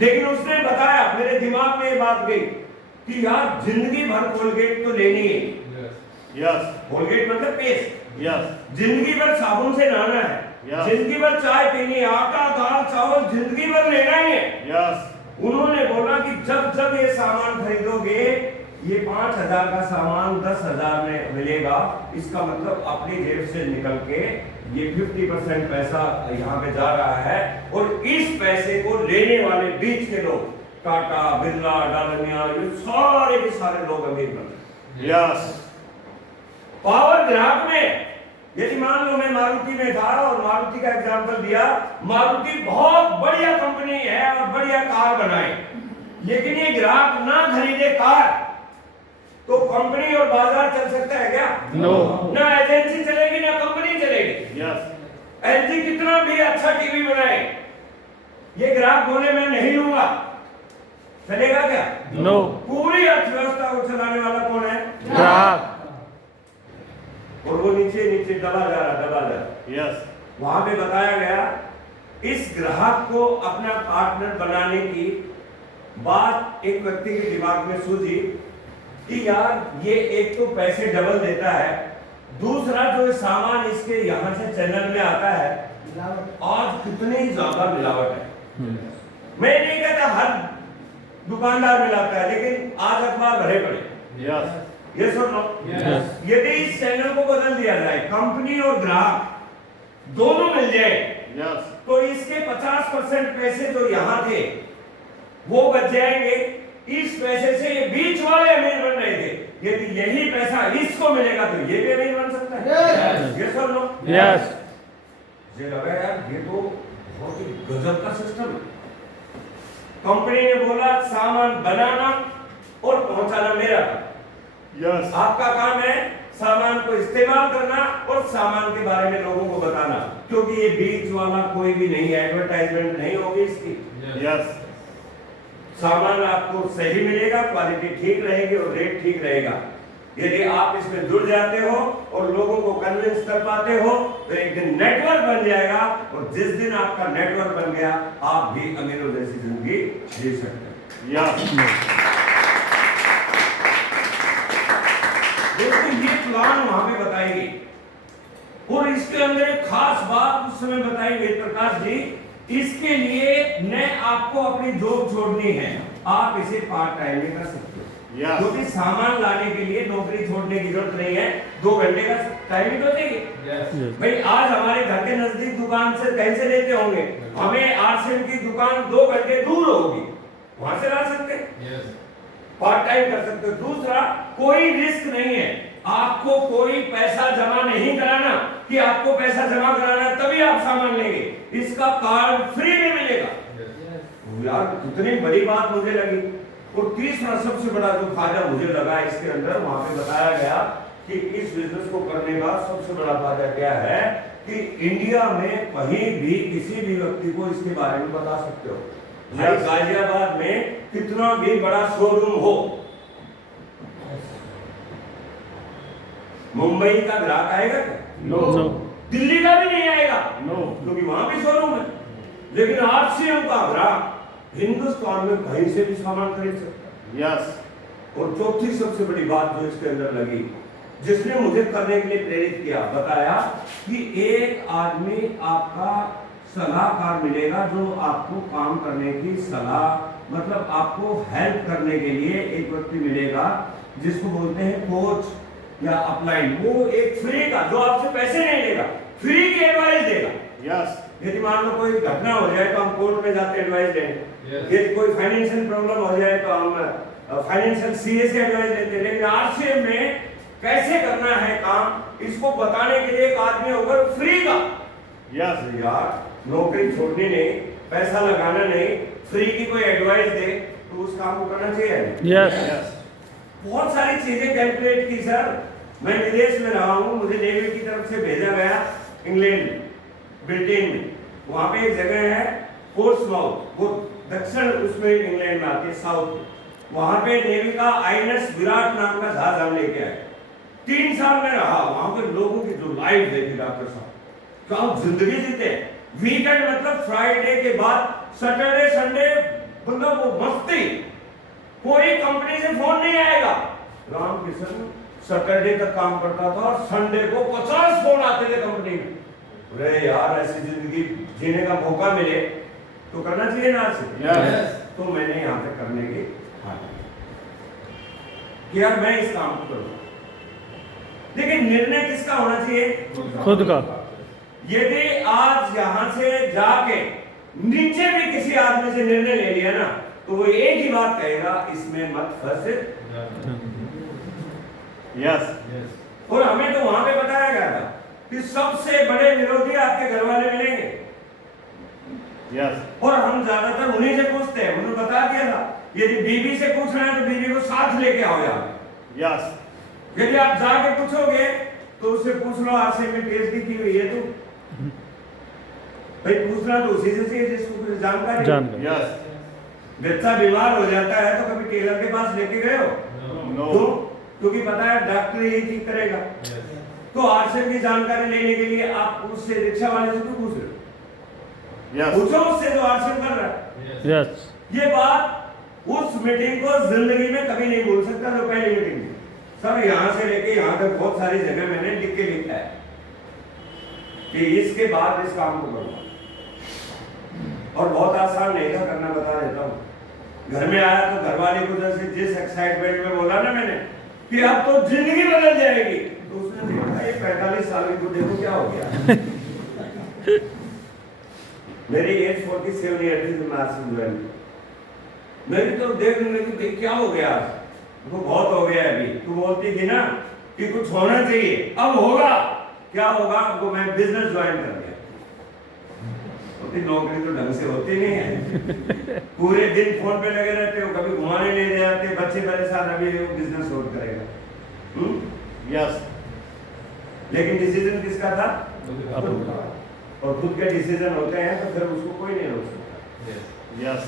लेकिन उसने बताया, मेरे दिमाग में ये बात गई कि यार जिंदगी भर कोलगेट तो लेनी है, कोलगेट मतलब पेस्ट, जिंदगी भर साबुन से नहाना है, जिंदगी भर चाय पीनी है, आटा दाल चावल जिंदगी भर लेना ही है। उन्होंने बोला कि जब ये सामान खरीदोगे, ये 5,000 का सामान 10,000 में मिलेगा, इसका मतलब अपनी जेब से निकल के ये 50% पैसा यहाँ पे जा रहा है, और इस पैसे को लेने वाले बीच के लोग, टाटा, बिरला, डालमिया, ये सारे के सारे लोग अमीर बने। पावर ग्राहक में, यदि मान लो मैं मारुति में था और मारुति का एग्जांपल दिया, मारुति बहुत बढ़िया कंपनी है और बढ़िया कार बनाए, लेकिन ये ग्राहक ना खरीदे कार तो कंपनी और बाजार चल सकता है क्या? ना एजेंसी चलेगी ना कंपनी चलेगी। एलजी कितना भी अच्छा टीवी बनाए, ये ग्राहक बोले मैं नहीं लूंगा, चलेगा क्या? पूरी अर्थव्यवस्था को चलाने वाला कौन है? ग्राहक। और वो नीचे नीचे दबा जा रहा। वहां पे बताया गया, इस ग्राहक को अपना पार्टनर बनाने की बात एक व्यक्ति के दिमाग में सूझी कि यार ये एक तो पैसे डबल देता है, दूसरा जो सामान इसके यहाँ से चैनल में आता है, आज कितनी ज्यादा मिलावट है। मैं नहीं कहता हर दुकानदार मिलाता है, लेकिन आज अखबार भरे पड़े। यस और नो? यदि इस चैनल को बदल दिया जाए, कंपनी और ग्राहक दोनों मिल जाए, तो इसके 50% पैसे जो यहाँ थे वो बच जाएंगे इस पैसे से ये बीच वाले अमीर बन रहे थे, यदि यही पैसा इसको मिलेगा तो ये भी अमीर बन सकता है। ये सब लोग Yes. मुझे लगा यार ये तो बहुत ही गजब का सिस्टम है। कंपनी ने बोला सामान बनाना और पहुंचाना मेरा काम। Yes. आपका काम है सामान को इस्तेमाल करना और सामान के बारे में लोगों को बताना, क्योंकि ये बीच वाला कोई भी नहीं है, एडवर्टाइजमेंट नहीं होगी इसकी। Yes. सामान आपको सही मिलेगा, क्वालिटी ठीक रहेगी और रेट ठीक रहेगा। यदि आप इसमें जुड़ जाते हो और लोगों को कन्विंस कर पाते हो तो एक दिन नेटवर्क बन जाएगा, और जिस दिन आपका नेटवर्क बन गया आप भी अमीरों जैसी जिंदगी जी सकते हैं। Yes. दोस्तों ये प्लान वहां पे बताई गई, और इसके अंदर एक खास बात उस समय बताई गई प्रकाश जी, इसके लिए न आपको अपनी जॉब छोड़नी है, आप इसे पार्ट टाइम में कर सकते हो। Yes. क्योंकि सामान लाने के लिए नौकरी छोड़ने की जरूरत नहीं है, 2 घंटे का टाइम ही तो चाहिए। Yes. भाई आज हमारे घर के नजदीक दुकान से कैसे लेते होंगे, हमें आरसीएम की दुकान 2 घंटे दूर होगी, वहां से ला सकते हैं, पार्ट टाइम कर सकते हो। दूसरा, कोई रिस्क नहीं है, आपको कोई पैसा जमा नहीं कराना कि आपको पैसा जमा कराना है तभी आप सामान लेंगे, इसका कार्ड फ्री में मिलेगा। यार कितनी बड़ी बात मुझे लगी। और तीसरा सबसे बड़ा जो फायदा मुझे लगा इसके अंदर, वहां पे बताया गया कि इस बिजनेस को करने का सबसे बड़ा फायदा क्या है कि इंडिया में कहीं भी किसी भी व्यक्ति को इसके बारे में बता सकते हो। भाई गाजियाबाद में कितना भी बड़ा शोरूम हो, मुंबई का ग्राहक आएगा क्या? No. दिल्ली का भी नहीं आएगा, No. क्योंकि वहां भी शोरूम है। लेकिन आरसीएम का ग्राहक हिंदुस्तान में कहीं से भी सामान खरीद सकता है। Yes. और चौथी सबसे बड़ी बात जो इसके अंदर लगी, जिसने मुझे करने के लिए प्रेरित किया, बताया कि एक आदमी आपका सलाहकार मिलेगा जो आपको काम करने की सलाह, मतलब आपको हेल्प करने के लिए एक व्यक्ति मिलेगा जिसको बोलते हैं कोच या अपलाइन। वो एक फ्री का, जो आपसे पैसे नहीं लेगा, फ्री की एडवाइस देगा। Yes. यदि मान लो कोई घटना हो जाए तो हम कोर्ट में जाते एडवाइस लेंगे, यदि कोई फाइनेंशियल प्रॉब्लम हो जाए तो हम फाइनेंशियल सीए से एडवाइस लेते हैं। लेकिन आरसीएम में कैसे करना है काम, इसको बताने के लिए एक आदमी होगा फ्री का। Yes. यार नौकरी छोड़नी नहीं, पैसा लगाना नहीं, फ्री की कोई एडवाइस दे तो उस काम को करना चाहिए। Yes. Yes. बहुत सारी चीजें कैलकुलेट की सर। मैं विदेश में रहा हूँ, मुझे नेवी की तरफ से भेजा गया इंग्लैंड में, ब्रिटेन में। वहां पे एक जगह है पोर्ट्समाउथ, वो दक्षिण उसमें इंग्लैंड में आती है, साउथ में। वहां पे नेवी का आईएनएस विराट नाम का जहाज हम लेके आए। 3 साल में रहा वहां पे, लोगों की जो लाइफ देखी डॉक्टर साहब, क्या जिंदगी जीते हैं। वीकेंड मतलब फ्राइडे के बाद सैटरडे संडे, मतलब वो मस्ती, कोई कंपनी से फोन नहीं आएगा। रामकिशन सैटरडे तक काम करता था और संडे को 50 फोन आते थे कंपनी में। अरे यार ऐसी जिंदगी जीने का मौका मिले तो करना चाहिए ना आज से। Yes. तो मैंने यहाँ पे करने की कि यार मैं इस काम को करूँ, लेकिन निर्णय किसका होना चाहिए? खुद का। यदि आज यहाँ से जाके नीचे भी किसी आदमी से निर्णय ले लिया ना, तो वो एक ही बात कहेगा, इसमें मत फंस। Yes. और हमें तो वहां पे बताया गया था कि सबसे बड़े विरोधी आपके घर वाले मिलेंगे। Yes. और हम ज्यादातर उन्हीं से पूछते हैं, उन्होंने बता दिया था यदि बीवी से पूछना है तो बीवी को साथ लेके आओ यार। Yes. यदि आप जाके पूछोगे तो उससे पूछ लो आरसीएम में पीएचडी की हुई है तो भाई पूछना तो उसी से चाहिए जिसको कुछ जानकारी। Yes. बच्चा बीमार हो जाता है तो कभी टेलर के पास लेके गए हो? No. तो क्योंकि पता है डॉक्टर ही ठीक करेगा। तो आरसीएम की जानकारी लेने के लिए आप उससे रिक्शा वाले से क्यों पूछ रहे हो? Yes. पूछो उससे जो आरसीएम कर रहा है। Yes. ये बात उस मीटिंग को जिंदगी में कभी नहीं भूल सकता जो पहली मीटिंग थी। सब यहाँ से लेके यहाँ तक बहुत सारी जगह मैंने लिख के लिखा है कि इसके बाद इस काम को करूँगा। और बहुत आसान नहीं था करना, बता देता हूँ। घर में आया तो घर वाले को जैसे जिस एक्साइटमेंट में बोला ना मैंने कि अब तो जिंदगी बदल जाएगी, तो उसने देखा ये 45 साल की को देखो क्या हो गया। मेरी एज 47 ईयर थी जब मैं आरसीएम ज्वाइन किया। मेरी तो देखने लगी, भाई क्या हो गया आज, वो बहुत हो गया है अभी। तू बोलती थी ना कि कुछ होना चाहिए, अब होगा। क्या होगा? वो मैं बिजनेस ज्वाइन कर लिया। होती नौकरी तो ढंग से होती नहीं है, पूरे दिन फोन पे लगे रहते हो, कभी घुमाने ले जाते, बच्चे परेशान, अभी वो बिजनेस शोध करेगा। यस लेकिन डिसीजन किसका था? और खुद के डिसीजन होते हैं तो फिर उसको कोई नहीं रोक सकता। यस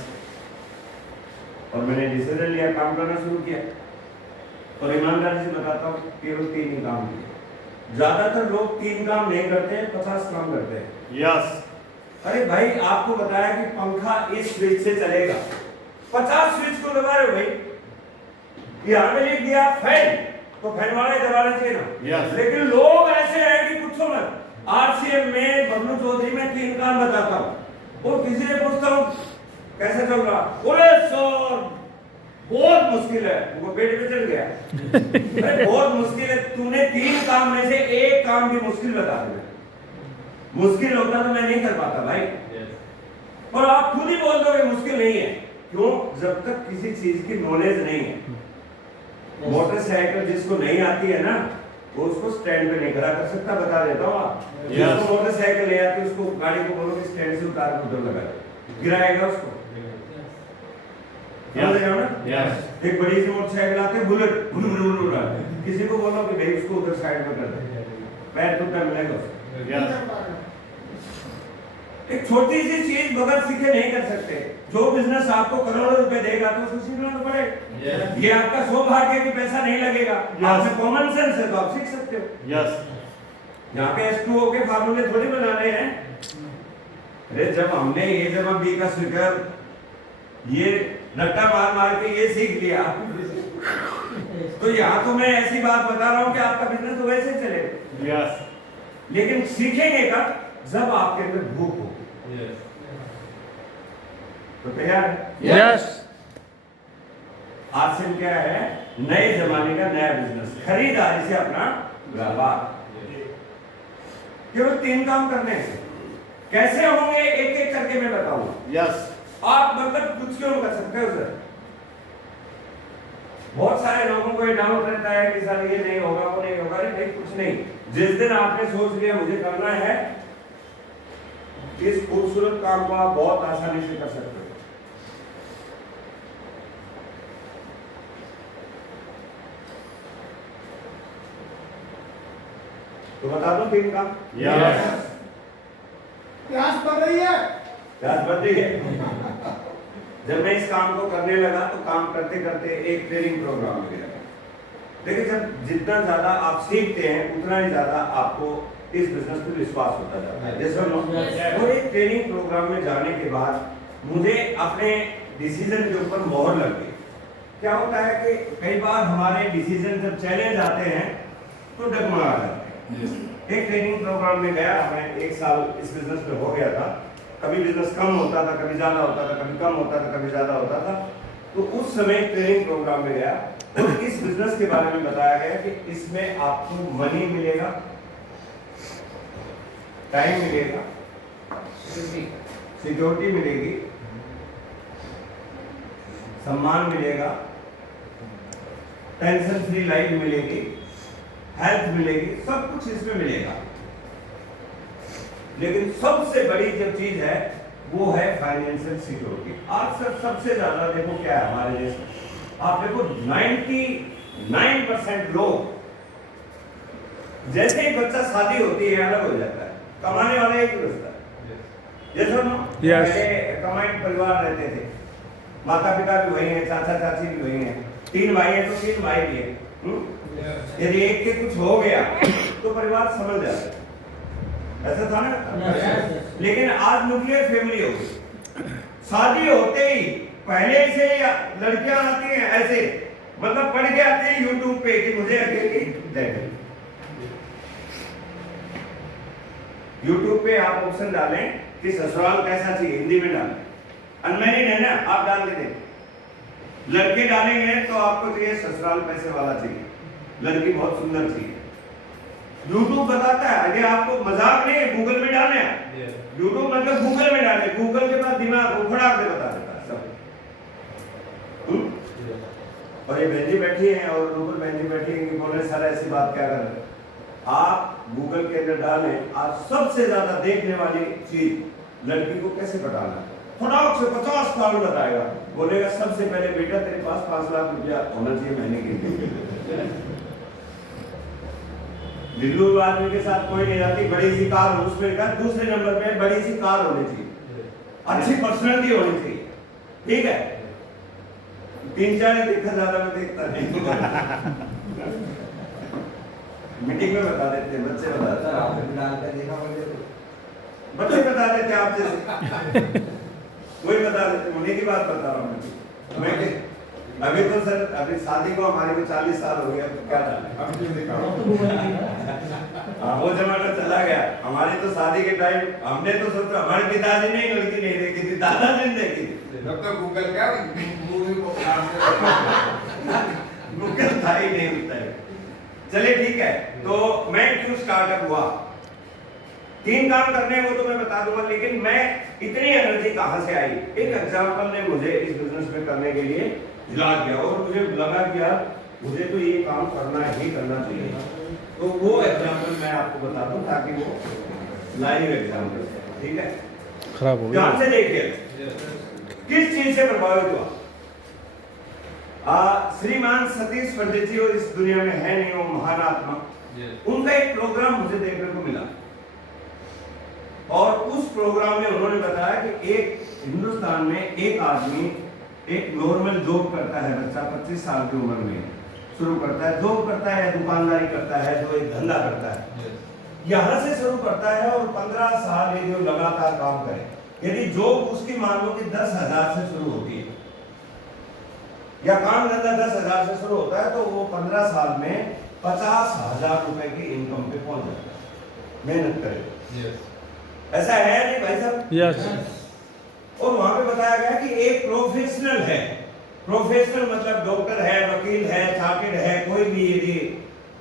और मैंने डिसीजन लिया, काम करना शुरू किया। और ईमानदारी से बताता हूँ, केवल 3 ही काम किए। ज्यादातर लोग 3 काम नहीं करते हैं, 50 काम करते हैं। यस अरे भाई, आपको बताया कि पंखा इस स्विच से चलेगा, 50 स्विच को दबा रहे हो भाई। यहाँ पे लिख दिया फैन, तो फैन वाला ही दबाना चाहिए ना। Yes. लेकिन लोग ऐसे हैं कि पूछो मत। आरसीएम में बबलू चौधरी में 3 काम बताता हूँ, और किसी से पूछता हूँ कैसे चल रहा, बोले सर बहुत मुश्किल है, वो पेट पे चढ़ गया। अरे बहुत मुश्किल है, तूने 3 काम में से 1 काम भी मुश्किल बता दिया। मुश्किल होता तो मैं नहीं कर पाता भाई। और आप खुद ही बोल दोगे मुश्किल नहीं है, क्यों? जब तक किसी चीज की नॉलेज नहीं है। मोटरसाइकिल जिसको नहीं आती है ना, वो उसको स्टैंड पे नहीं खड़ा कर सकता, बता देता हूँ आप। जिसको मोटरसाइकिल नहीं आती, उसको गाड़ी को बोलो कि स्टैंड से उतार कर उधर लगा दे, गिराएगा उसको। समझ रहे हो ना? एक बड़ी सी मोटरसाइकिल आती है, बुलेट उड़ाते, किसी को बोलो कि भाई उसको उधर साइड में कर दे, पैर टूटा मिलेगा उसको। एक छोटी सी चीज बगैर सीखे नहीं कर सकते। जो बिजनेस आपको करोड़ों रुपए देगा तो उसको सीखना तो पड़ेगा। ये आपका सौभाग्य कि पैसा नहीं लगेगा, आपसे कॉमन सेंस है तो आप सीख सकते हो। यहाँ पे H2O के फार्मूले थोड़ी बनाने हैं। अरे जब हमने ये जब बी का स्वीकर ये रट्टा मार मार के ये सीख लिया, तो यहाँ तो मैं ऐसी बात बता रहा हूँ कि आपका बिजनेस तो वैसे चलेगा। लेकिन सीखेंगे कब? जब आपके अंदर भूख हो। तो तैयार है? आरसीएम क्या है? नए जमाने का नया बिजनेस, खरीदारी से अपना व्यापार। केवल 3 काम करने से कैसे होंगे, एक एक करके मैं बताऊंगा। आप मतलब कुछ क्यों कर सकते हो सर? बहुत सारे लोगों को ये डाउट रहता है कि सर ये नहीं होगा, वो नहीं होगा। नहीं, कुछ नहीं। जिस दिन आपने सोच लिया मुझे करना है, इस खूबसूरत काम को आप बहुत आसानी से कर सकते हो। तो बता दो 3 काम। प्यास बढ़ रही है। प्यास बढ़ रही है। जब मैं इस काम को करने लगा तो काम करते करते एक ट्रेनिंग प्रोग्राम में गया। देखिए, जब जितना ज्यादा आप सीखते हैं उतना ही ज्यादा आपको इस बिजनेस पर विश्वास होता जाता है। जैसे और एक ट्रेनिंग प्रोग्राम में जाने के बाद मुझे अपने डिसीजन के ऊपर मोहर लग गई। क्या होता है कि कई बार हमारे डिसीजन जब चैलेंज आते हैं तो डगमगा जाते हैं। एक ट्रेनिंग प्रोग्राम में गया, मैं 1 साल इस बिजनेस में हो गया था। कभी बिजनेस कम होता था, कभी ज्यादा होता था, कभी कम होता था, कभी ज्यादा होता था। तो उस समय ट्रेनिंग प्रोग्राम में गया और इस बिजनेस के बारे में बताया गया कि इसमें आपको मनी मिलेगा, टाइम मिलेगा, सिक्योरिटी मिलेगी, सम्मान मिलेगा, टेंशन फ्री लाइफ मिलेगी, हेल्थ मिलेगी, सब कुछ इसमें मिलेगा। लेकिन सबसे बड़ी जो चीज है वो है फाइनेंशियल सिक्योरिटी। आज सर सबसे ज्यादा देखो क्या है हमारे देश में, आप देखो 99% लोग, जैसे ही बच्चा शादी होती है अलग हो जाता है, कमाने वाला एक ही बचता है। जैसे पहले कमाई परिवार रहते थे, माता पिता भी वही हैं, चाचा चाची भी वही हैं, 3 भाई हैं तो 3 भाई भी हैं। यदि एक के कुछ हो गया तो परिवार समझ जाता है, ऐसा था ना। लेकिन आज न्यूक्लियर फैमिली हो गई। शादी होते ही पहले से लड़कियां आती हैं ऐसे, मतलब पढ़ के आती है यूट्यूब पे कि मुझे अकेली देखो। यूट्यूब पे आप ऑप्शन डालें कि ससुराल कैसा चाहिए, हिंदी में डालें। अनमैरिड है ना, आप डाल के दें। लड़के डालेंगे तो आपको चाहिए ससुराल पैसे वाला चाहिए, लड़की बहुत सुंदर चाहिए। यूट्यूब बताता है, अगर आपको मजाक नहीं है, गूगल में डालें। यूट्यूब मतलब गूगल में डालें, गूगल के पास दिमाग उखड़ा के बता देता है सब। और ये बहन जी बैठी हैं और रूबल बहन जी बैठी हैं कि बोले सर ऐसी बात क्या कर रहे हैं। आप गूगल के अंदर डालें, आज सबसे ज्यादा देखने वाली चीज लड़की को कैसे पटाना है, फटाक से 50 कारण बताएगा। बोलेगा सबसे पहले बेटा तेरे पास 5 लाख रुपया होना चाहिए महीने के लिए। दिल्लू आदमी के साथ कोई नहीं जाती, बड़ी सी कार हो, उसमें कहा दूसरे नंबर पे बड़ी सी कार होनी चाहिए, अच्छी पर्सनैलिटी होनी चाहिए, ठीक है। 3-4 देखा, ज्यादा में देखता नहीं। मीटिंग में बता देते हैं, बच्चे बताते हैं, बच्चे बता देते हैं आप जैसे कोई बता देते। मुझे की बात बता रहा हूँ मैं अभी तो सर, अभी शादी को हमारे को 40 साल हो गया, तो क्या वो जमाना चला गया। हमारी तो शादी के टाइम हमने तो सोचा, हमारे पिताजी ने लड़की नहीं देखी थी, दादाजी ने देखी थी। जब तक गूगल क्या गूगल था ही नहीं होता है। चलिए ठीक है, तो मैं क्यों स्टार्टअप हुआ, 3 काम करने हैं वो तो मैं बता दूंगा, लेकिन मैं इतनी एनर्जी कहां से आई। एक एग्जांपल ने मुझे इस बिजनेस में करने के लिए दिला दिया और मुझे लगा कि यार मुझे तो ये काम करना ही करना चाहिए। तो वो एग्जांपल मैं आपको बता दूं ताकि वो लाइव एग्जांपल, ठीक है। खराब हो ध्यान गया। से देखिए किस चीज से प्रभावित हुआ। श्रीमान सतीश पंडित जी, और इस दुनिया में है नहीं वो महान आत्मा, उनका एक प्रोग्राम मुझे देखने को मिला और उस प्रोग्राम में उन्होंने बताया कि एक हिंदुस्तान में एक आदमी एक नॉर्मल जॉब करता है, बच्चा 25 साल की उम्र में शुरू करता है, जॉब करता है, दुकानदारी करता है, जो एक धंधा करता है, यहां से शुरू करता है और 15 साल ये जो लगातार काम करे। यदि जॉब उसकी मान लो कि 10,000 से शुरू होती है या काम धंधा 10,000 से शुरू होता है, तो वो 15 साल में 50,000 रुपए की इनकम पे पहुंच जाता है, मेहनत करे। ऐसा है नहीं भाई साहब? यस। और वहां पे बताया गया कि एक प्रोफेशनल है, प्रोफेशनल मतलब डॉक्टर है, वकील है, चार्टेड है, कोई भी यदि